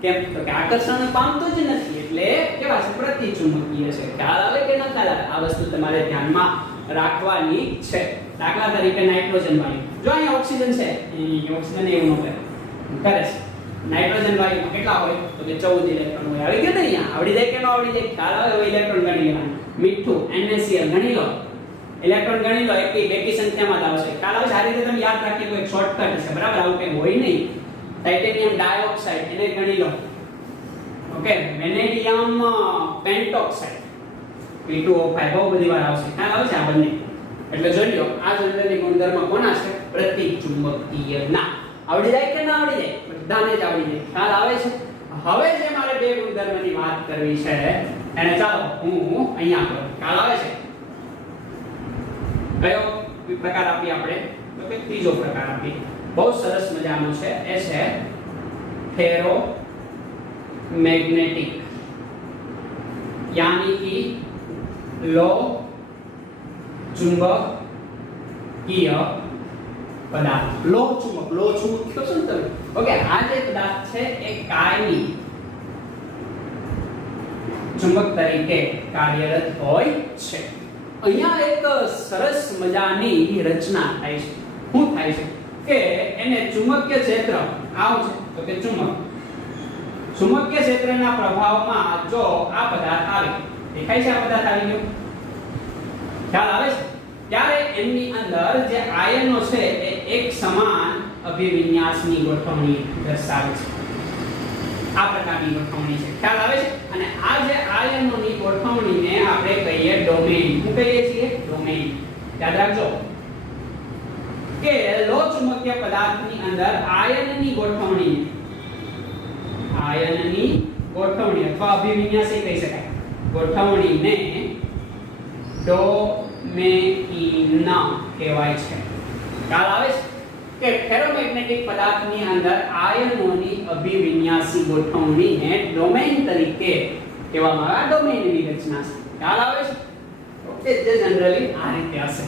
કેમ? તો કે આકર્ષણ પામતો જ નથી, એટલે કેવા છે? પ્રતિચુંબકીય છે. ખ્યાલ આવે કે ન ખ્યાલ આવે? આ વસ્તુ તમારે ધ્યાનમાં રાખવાની છે. દાખલા તરીકે નાઇટ્રોજન વાયુ. જો અહીંયા ઓક્સિજન છે, ઓક્સિજન એવું ન કરે છે. નાઇટ્રોજન વાયુમાં કેટલા હોય? તો કે 14 ઇલેક્ટ્રોન હોય. આવી ગયું ને? અહીંયા આવડી જાય કે ન આવડી જાય? ખ્યાલ આવે? હવે ઇલેક્ટ્રોન ગણી લેવાનું. મીઠું NaCl ગણી લો, ઇલેક્ટ્રોન ગણી લો. એકી બેકી સંખ્યામાં જ આવશે. ખ્યાલ આવે છે? આ રીતે તમે યાદ રાખી કોઈ શોર્ટકટ છે, બરાબર? આવું કંઈ હોય નહીં. टाइटेनियम डाइऑक्साइड એને ગણી લો. ઓકે, વેનેડિયમ પેન્ટોક્સાઇડ P2O5 બહુ બધી વાર આવશે. ખ્યાલ આવે છે? આ બંને એટલે જોઈ લો. આ જનરલી ગુણધર્મ કોના છે? પ્રતિચુંબકીયના. આવડી જાય કે ના આવડી જાય? બધાને જ આવડી જાય. ખ્યાલ આવે છે? હવે જે મારે બે ગુણધર્મની વાત કરવી છે એને ચાલો હું અહીંયા કરું. ખ્યાલ આવે છે? કયો પ્રકાર આપી આપણે? તો કે ત્રીજો પ્રકાર આપી. બહુ સરસ મજાનો છે. એ છે फेरोमैग्नेटिक, यानी कि लो चुंबकीय पदार्थ. लो चुंबक તો શું તમે? ઓકે, આ જે પદાર્થ છે એ કાયમી ચુંબક તરીકે કાર્યરત હોય છે. અહીંયા એક સરસ મજાની રચના થાય છે. શું થાય છે? કે એને ચુંબકીય ક્ષેત્ર આવ છે, તો કે ચુંબકીય ક્ષેત્રના પ્રભાવમાં જો આ પદાર્થ આવે, દેખાય છે? આ પદાર્થ આવી ગયો. ખ્યાલ આવે છે? ત્યારે એની અંદર જે આયનો છે એ એક સમાન અભિવિન્યાસની ગોઠવણી દર્શાવે છે. આ પ્રકારની ગોઠવણી છે. ખ્યાલ આવે છે? અને આ જે આયનોની ગોઠવણીને આપણે કહીએ ડોમેઇન. શું કહીએ છીએ? ડોમેઇન. યાદ રાખજો કે લો ચુંબકીય પદાર્થની અંદર આયનની ગોઠવણી અથવા અભિવિન્યાસ કહી શકાય. ગોઠવણીને ડોમેઇન કહેવાય છે. ખ્યાલ આવે છે? કે ફેરોમેગ્નેટિક પદાર્થની અંદર આયનોની અભિવિન્યાસી ગોઠવણીને ડોમેઇન તરીકે કહેવામાં આવે. આ ડોમેઇનની રચના છે. ખ્યાલ આવે છે? ઓકે, જે જનરલી આ રીતે હશે.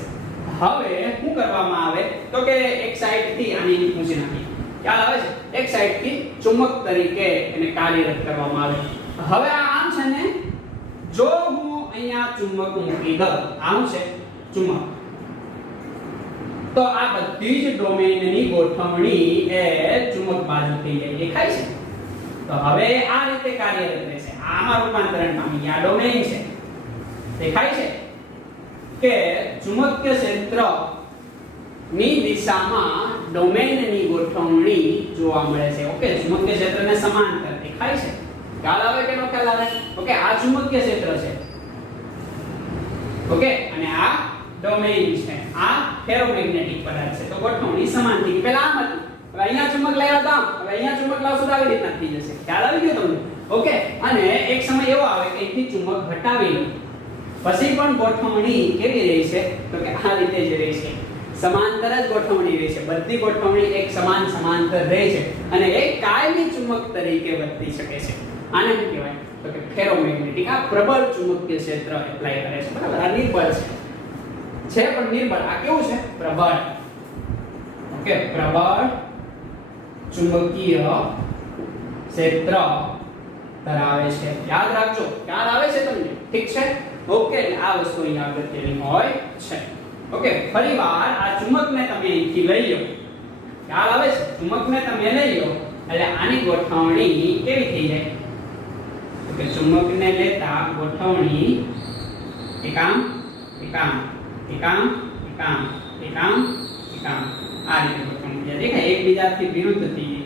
હવે શું કરવામાં આવે? તો કે એક સાઈડ થી આની ઊંચી નાખી. ખ્યાલ આવે છે? એક સાઈડ થી ચુંબક તરીકે એને કાર્યરત કરવામાં આવે. હવે આ આમ છે ને, જો હું અહીંયા ચુંબક મૂકી દઉં, આમ છે ચુંબક, તો આ બધી જ ડોમેઇનની ગોઠવણી એ ચુંબક બાજુ થઈ જાય. દેખાય છે? તો હવે આ રીતે કાર્યરત રહેશે. આમાં રૂપાંતરણ પામી આ ડોમેઇન છે. દેખાય છે કે ચુંબકીય ક્ષેત્રની દિશામાં ડોમેઇનની ગોઠવણી જોવા મળે છે. ઓકે, ચુંબકીય ક્ષેત્રને સમાંતર દેખાય છે. ખ્યાલ આવે કે ન ખ્યાલ આવે? ઓકે, આ ચુંબકીય ક્ષેત્ર છે. ઓકે, અને આ ડોમેઇન છે. આ ફેરોમેગ્નેટિક પદાર્થ છે. તો ગોઠવણી સમાન થઈ ગઈ. પહેલા આમ હતી, હવે અહીંયા ચુંબક લાવ્યા હતા, હવે અહીંયા ચુંબક લાવશો તો આવી રીતના થઈ જશે. ખ્યાલ આવી ગયો તમને? ઓકે, અને એક સમય એવો આવે કે અહીંથી ચુંબક હટાવી લો, પછી પણ ગોઠવણી કેવી રહી છે? તો કે આ રીતે જ રહી છે. સમાંતર જ ગોઠવણી રહી છે. બધી ગોઠવણી એક સમાન સમાંતર રહે છે અને એક કાયમી ચુંબક તરીકે વર્તી શકે છે. આને શું કહેવાય? તો કે ફેરોમેગ્નેટિક. આ પ્રબળ ચુંબકીય ક્ષેત્ર એપ્લાય કરે છે. બરાબર? આ નિર્બળ છે પણ નિર્બળ. આ કેવું છે? પ્રબળ. ઓકે, પ્રબળ ચુંબકીય ક્ષેત્ર ધરાવે છે. યાદ રાખજો. ખ્યાલ આવે છે તમને? ઠીક છે? ઓકે, આ વસ્તુ અહીંયા અગત્યની હોય છે. ઓકે, ફરીવાર આ ચુંબકને તમે અહીંથી લઈ લો ખ્યાલ આવે છે? ચુંબકને તમે લઈ લો એટલે આની ગોઠવણી કેવી થઈ જાય? કે ચુંબકને લેતા ગોઠવણી એકામ એકામ એકામ એકામ એકામ એકામ આ રીતે ગોઠવણી થઈ જાય. દેખાય એકબીજાથી વિરુદ્ધ થઈ જાય.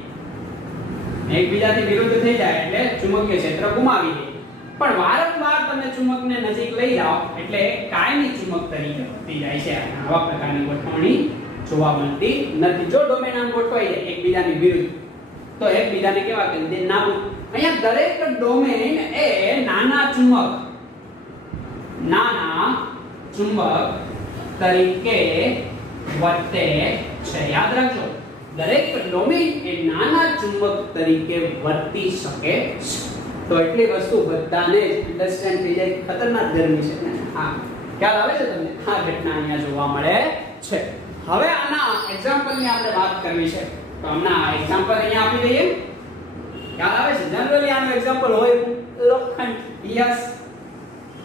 એકબીજાથી વિરુદ્ધ થઈ જાય એટલે ચુંબકીય ક્ષેત્ર ગુમાવી દે. પણ વારંવાર તમે ચુંબકને નજીક લઈ જાઓ એટલે કાયમી ચુંબક તરીકે થઈ જાય છે. આવા પ્રકારની ગોઠવણી જોવા મળતી નથી. જો ડોમેન આમ ગોઠવાઈ જાય એકબીજાની વિરુદ્ધ તો એકબીજાને કેવા કહે છે? નાબૂદ. અહીંયા દરેક ડોમેન એ નાના ચુંબક તરીકે વર્તે છે. યાદ રાખજો, દરેક ડોમેન એ નાના ચુંબક તરીકે વર્તી શકે છે. તો એટલી વસ્તુ બધાને જ અન્ડરસ્ટેન્ડ થઈ જાય. ખતરનાક ગરમી છે ને? હા, ખ્યાલ આવે છે તમને? આ ઘટના અહીંયા જોવા મળે છે. હવે આના એક્ઝામ્પલની આપણે વાત કરવી છે. તો આના એક્ઝામ્પલ અહીંયા આપી દઈએ. ખ્યાલ આવે છે? જનરલી આનો એક્ઝામ્પલ હોય લોખંડ, યસ,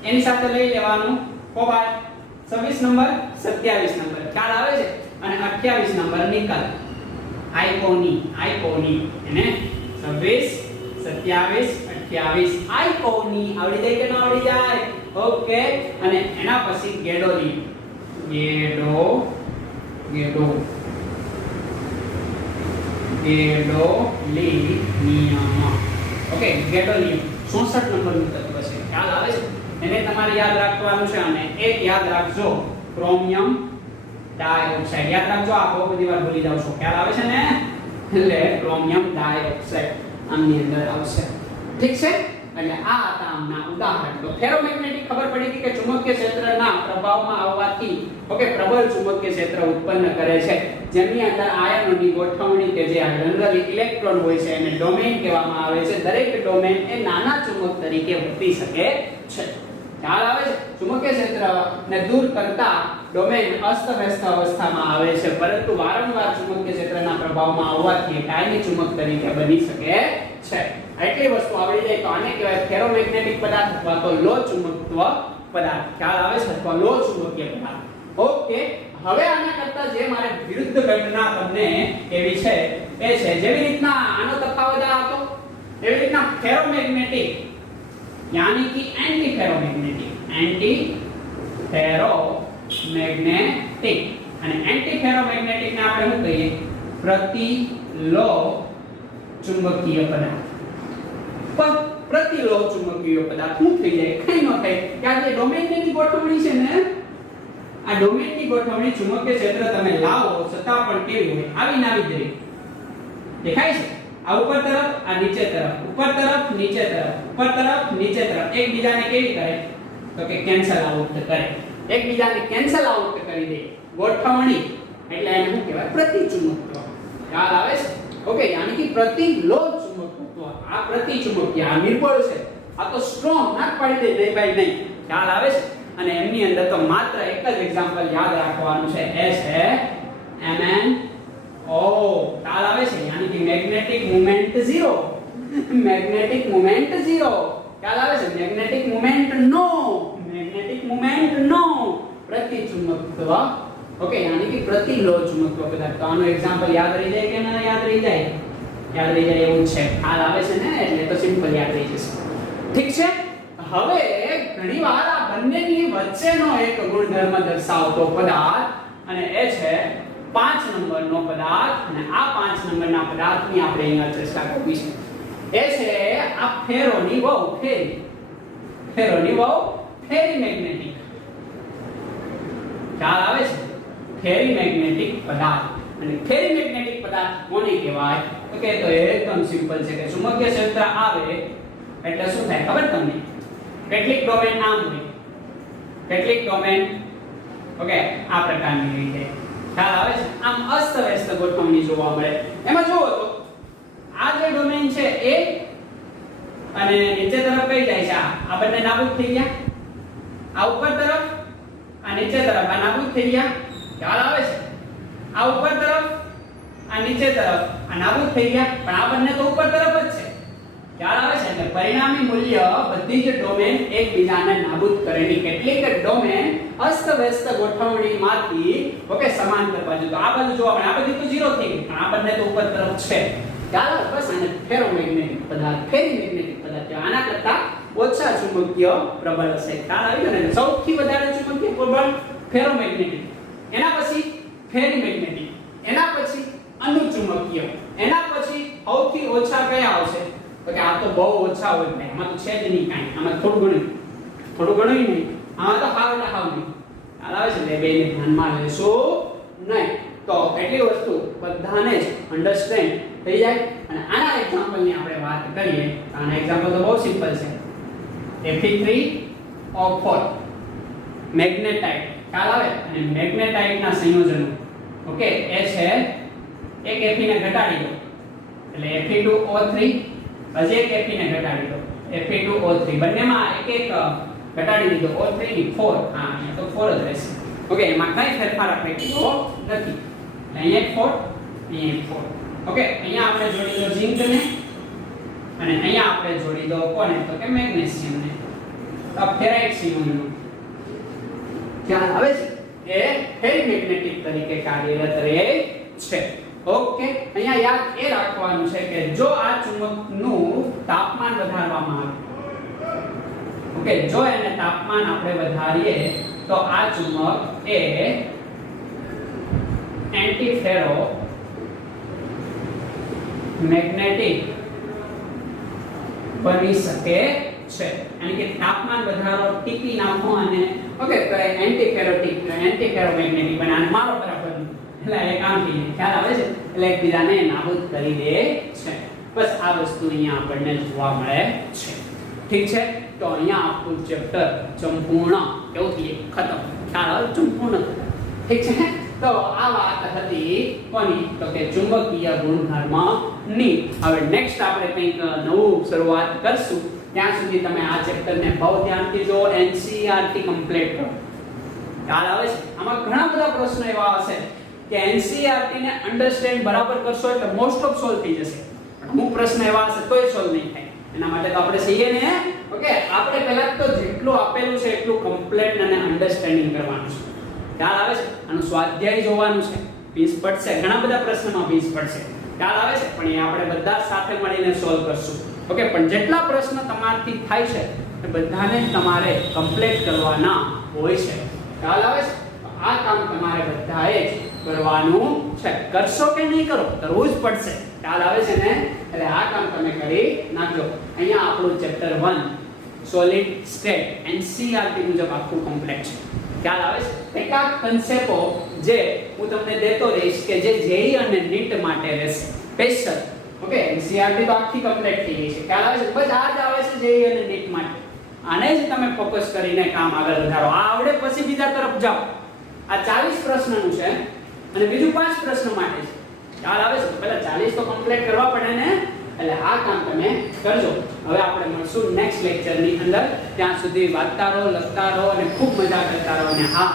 એની સાથે લઈ લેવાનું કોબાલ્ટ. 26 નંબર, 27 નંબર, ખ્યાલ આવે છે? અને 28 નંબર નિકલ, આઇકોની એને 26 27 28 આઇકોની આવડી જાય કે ન આવડી જાય? ઓકે. અને એના પછી ગેડોલિયમ, ઓકે, ગેડોલિયમ 66 નંબરનું તત્વ છે. ખ્યાલ આવે છે? એને તમારે યાદ રાખવાનું છે. અને એક યાદ રાખજો, ક્રોમિયમ ડાયોક્સાઇડ. યાદ રાખજો, આ બહુ બધી વાર ભૂલી જાવ છો. ખ્યાલ આવે છે ને? એટલે ક્રોમિયમ ડાયોક્સાઇડ આમની અંદર આવશે. ઠીક છે? એટલે આ હતા આમના ઉદાહરણ. તો ફેરોમેગ્નેટિક ખબર પડી ગઈ કે ચુંબકીય ક્ષેત્રના પ્રભાવમાં આવવાથી ઓકે પ્રબળ ચુંબકીય ક્ષેત્ર ઉત્પન્ન કરે છે, જેની અંદર આયનોની ગોઠવણી કે જે જનરલી ઇલેક્ટ્રોન હોય છે એને ડોમેન કહેવામાં આવે છે. દરેક ડોમેન એ નાના ચુંબક તરીકે વર્તી શકે છે. ખ્યાલ આવે છે? ચુંબકીય ક્ષેત્રને દૂર કરતા ડોમેન અસ્તવ્યસ્ત અવસ્થામાં આવે છે, પરંતુ વારંવાર ચુંબકીય ક્ષેત્રના પ્રભાવમાં આવવાથી કાયમી ચુંબક તરીકે બની શકે છે. એટલી વસ્તુ આવડી જાય તો આને કહેવાય ફેરોમેગ્નેટિક પદાર્થ અથવા તો લો ચુંબકત્વ પદાર્થ. ખ્યાલ આવે છે? અથવા લો ચુંબકીય પદાર્થ. ઓકે. હવે આના કરતા જે મારે વિરુદ્ધ ઘટના તમને કેવી છે એ છે જેવી રીતના આનો તફાવત હતો એવી રીતના ફેરોમેગ્નેટિક यानी कि एंटी फेरोमैग्नेटिक અને એન્ટી ફેરોમેગ્નેટિક ને આપણે શું કહીએ? પ્રતિલો ચુંબકીય પદાર્થ. પ્રતિલો ચુંબકીય પદાર્થ શું થઈ જાય? કઈ ન થાય કે આ જે ડોમેનની ગોઠવણી છે ને, આ ડોમેનની ગોઠવણી ચુંબકીય ક્ષેત્ર તમે લાવો છતાં પણ કેવી હોય? આવીને આવી જ રહે. દેખાય છે? આ ઉપર તરફ, આ નીચે તરફ, ઉપર તરફ, નીચે તરફ, ઉપર તરફ, નીચે તરફ એકબીજાને કેવી કરે? તો કે કેન્સલ આઉટ કરે. એકબીજાને કેન્સલ આઉટ કરી દે. ગોઠવણી એટલે એને શું કહેવાય? પ્રતિચુંબકત્વ. ખ્યાલ આવે છે? ઓકે. યાની કે પ્રતિલો ચુંબકત્વ. આ પ્રતિચુંબકીય, આ નિર્બળ છે, આ તો સ્ટ્રોંગ. નાક પાડી દે નહીં ભાઈ નહીં. ખ્યાલ આવે છે? અને એમની અંદર તો માત્ર એક જ એક્ઝામ્પલ યાદ રાખવાનું છે, એ છે Mn O. ખ્યાલ આવે છે? યાની કે મેગ્નેટિક મોમેન્ટ 0. Magnetic moment 0. ખ્યાલ આવે છે? મેગ્નેટિક મોમેન્ટ નો. મેગ્નેટિક મોમેન્ટ નો. પ્રતિચુંબકત્વ. ઓકે. યાની કે પ્રતિલો ચુંબકત્વ પદાર્થ. તો આનો એક્ઝામ્પલ યાદ રહી જાય કે ના યાદ રહી જાય? યાદ રહી જાય એવું છે. ખ્યાલ આવે છે ને? એટલે તો સિમ્પલ યાદ રહી જશે. ઠીક છે? હવે ઘણીવાર આ બંનેની વચ્ચેનો એક ગુણધર્મ દર્શાવતો પદાર્થ અને એ છે 5 નંબરનો પદાર્થ. અને આ 5 નંબરના પદાર્થની આપણે અહીંયા ચર્ચા કરવી છે. એ છે આ ફેરોની વહુ. ફેરોની વહુ ફેરીમેગ્નેટિક. ખ્યાલ આવે છે? ફેરીમેગ્નેટિક પદાર્થ. અને ફેરીમેગ્નેટિક પદાર્થ કોને કહેવાય? તો કે તો એકદમ સિમ્પલ છે કે ચુંબકીય ક્ષેત્ર આવે એટલે શું થાય ખબર તમને? કેટલીક ડોમેન આમ હોય, કેટલીક ડોમેન ઓકે આ પ્રકારની રીતે. ખ્યાલ આવે છે? આમ અસ્તવ્યસ્ત ગોઠવણી જોવા મળે. એમાં જોવો તો આ જે ડોમેન છે એ અને નીચે તરફ કઈ જાય છે? આ બંને નાબૂદ થઈ ગયા. આ ઉપર તરફ, આ નીચે તરફ, આ નાબૂદ થઈ ગયા. ખ્યાલ આવે છે? આ ઉપર તરફ, આ નીચે તરફ, આ નાબૂદ થઈ ગયા. પણ આ બંને તો ઉપર તરફ જ છે. ખ્યાલ આવે છે? એટલે પરિણામી મૂલ્ય બધી જ ડોમેન એકબીજાને નાબૂદ કરેલી. કેટલીક ડોમેન અસ્તવ્યસ્ત ગોઠવણીમાંથી ઓકે સમાંતર બાજુ તો આ બાજુ જો આપણે આ બધી તો 0 થઈ ગઈ પણ આ બંને તો ઉપર તરફ છે ચાલો બસ આને ફેરોમેગ્નેટિક પદાર્થ ફેરીમેગ્નેટિક પદાર્થ આના કરતા ઓછા ચુંબકીય પ્રબળ હશે ખ્યાલ આવી ગયો ને સૌથી વધારે ચુંબકીય પ્રબળ ફેરોમેગ્નેટિક એના પછી ફેરીમેગ્નેટિક એના પછી અનુચુંબકીય એના પછી સૌથી ઓછા કયા આવશે તો કે આ તો બહુ ઓછા હોય ભાઈ આમાં તો છે જ નહીં કાંઈ આમાં થોડું ઘણું નહીં આમાં તો હાવ એટલે હાવ નહીં ખ્યાલ આવે છે એટલે બેને ધ્યાનમાં લેશું નહીં તો એટલી વસ્તુ બધાને જ અન્ડરસ્ટેન્ડ થઈ જાય અને આના એક્ઝામ્પલની આપણે વાત કરીએ તો આના એક્ઝામ્પલ તો બહુ સિમ્પલ છે Fe3O4 મેગ્નેટાઇટ ખ્યાલ આવે અને મેગ્નેટાઇટના સંયોજનો ઓકે એ છે એક Fe ને ઘટાડી દો એટલે Fe2O3 હજી એક Fe ને ઘટાડી દો Fe2O3 બંનેમાં એક ઘટાડી દીધો O3 ની 4 હા અહીંયા તો 4 જ રહેશે ઓકે એમાં કઈ ફેરફાર આપણે કર્યો નથી અહીંયા 4 અહીંયા 4 ઓકે અહીંયા આપણે જોડી દો ઝિંક ને અને અહીંયા આપણે જોડી દો કોને તો કે મેગ્નેશિયમ ને તો ફેરાઇટ સંયોજનો ખ્યાલ આવે છે એ ફેરીમેગ્નેટિક તરીકે કાર્યરત રહે છે ઓકે અહીંયા યાદ એ રાખવાનું છે કે જો આ ચુંબકનું તાપમાન વધારવામાં આવે ઓકે જો એને તાપમાન આપણે વધારીએ તો આ ચુંબક એ એન્ટીફેરો મેગ્નેટિક બની શકે છે એટલે કે તાપમાન વધારો ટીપી નાખો અને ઓકે તો એન્ટીફેરોમેગ્નેટિક બને અને મારો બરાબર એટલે એ કામ થઈ ખ્યાલ આવે છે એટલે એકબીજાને નાબૂદ કરી દે છે બસ આ વસ્તુ અહીંયા આપણને જોવા મળે છે ઠીક છે તો અહીંયા આપણું ચેપ્ટર સંપૂર્ણ કેવું થઈ ખતમ ખ્યાલ આવે સંપૂર્ણ ઠીક છે તો આ વાત હતી કોની તો કે ચુંબકીય ગુણધર્મની હવે નેક્સ્ટ આપણે કંઈક નવું શરૂઆત કરશું ત્યાં સુધી તમે આ ચેપ્ટરને બહુ ધ્યાનથી જો NCERT કમ્પ્લીટ કરો ખ્યાલ આવે છે આમાં ઘણા બધા પ્રશ્નો એવા હશે કે NCERT ને અન્ડરસ્ટેન્ડ બરાબર કરશો એટલે મોસ્ટ ઓફ સોલ્વ થઈ જશે અમુક પ્રશ્ન એવા હશે તોય સોલ્વ નહીં થાય એના માટે તો આપણે સહીએ ને ઓકે આપણે પહેલા તો જેટલું આપેલું છે એટલું કમ્પ્લીટ અને અન્ડરસ્ટેન્ડિંગ કરવાનું છે ખ્યાલ આવે છે આનું સ્વાધ્યાય જોવાનું છે 20 પડશે ઘણા બધા પ્રશ્નોમાં 20 પડશે ખ્યાલ આવે છે પણ એ આપણે બધા સાથે મળીને સોલ્વ કરશું ઓકે પણ જેટલા પ્રશ્ન તમારથી થાય છે એ બધાને તમારે કમ્પ્લીટ કરવાના હોય છે ખ્યાલ આવે છે આ કામ તમારે બધાએ જ કરવાનું છે કરશો કે નહીં કરો કરવું જ પડશે ખ્યાલ આવે છે ને એટલે આ કામ તમે કરી નાખજો અહીંયા આપણું ચેપ્ટર 1 સોલિડ સ્ટેટ NCERT મુજબ આખું કમ્પ્લીટ છે ખ્યાલ આવે છે એકાદ કન્સેપ્ટો જે હું તમને દેતો રહીશ કે જે JEE અને NEET માટે રહેશે સ્પેશિયલ ઓકે NCERT તો આખી કમ્પ્લીટ થઈ ગઈ છે ખ્યાલ આવે છે બસ આ જ આવે છે JEE અને NEET માટે આને જ તમે ફોકસ કરીને કામ આગળ વધારો આ આવડે પછી બીજા તરફ જાઓ આ 40 પ્રશ્નનું છે અને બીજું 5 પ્રશ્નો માટે છે ખ્યાલ આવે છે પહેલા 40 તો કમ્પ્લીટ કરવા પડે ને એટલે આ કામ તમે કરજો હવે આપણે મળશું નેક્સ્ટ લેક્ચરની અંદર ત્યાં સુધી વાંચતા રહો લખતા રહો અને ખૂબ મજા કરતા રહો અને હા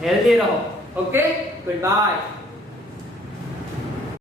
હેલ્ધી રહો ઓકે ગુડ બાય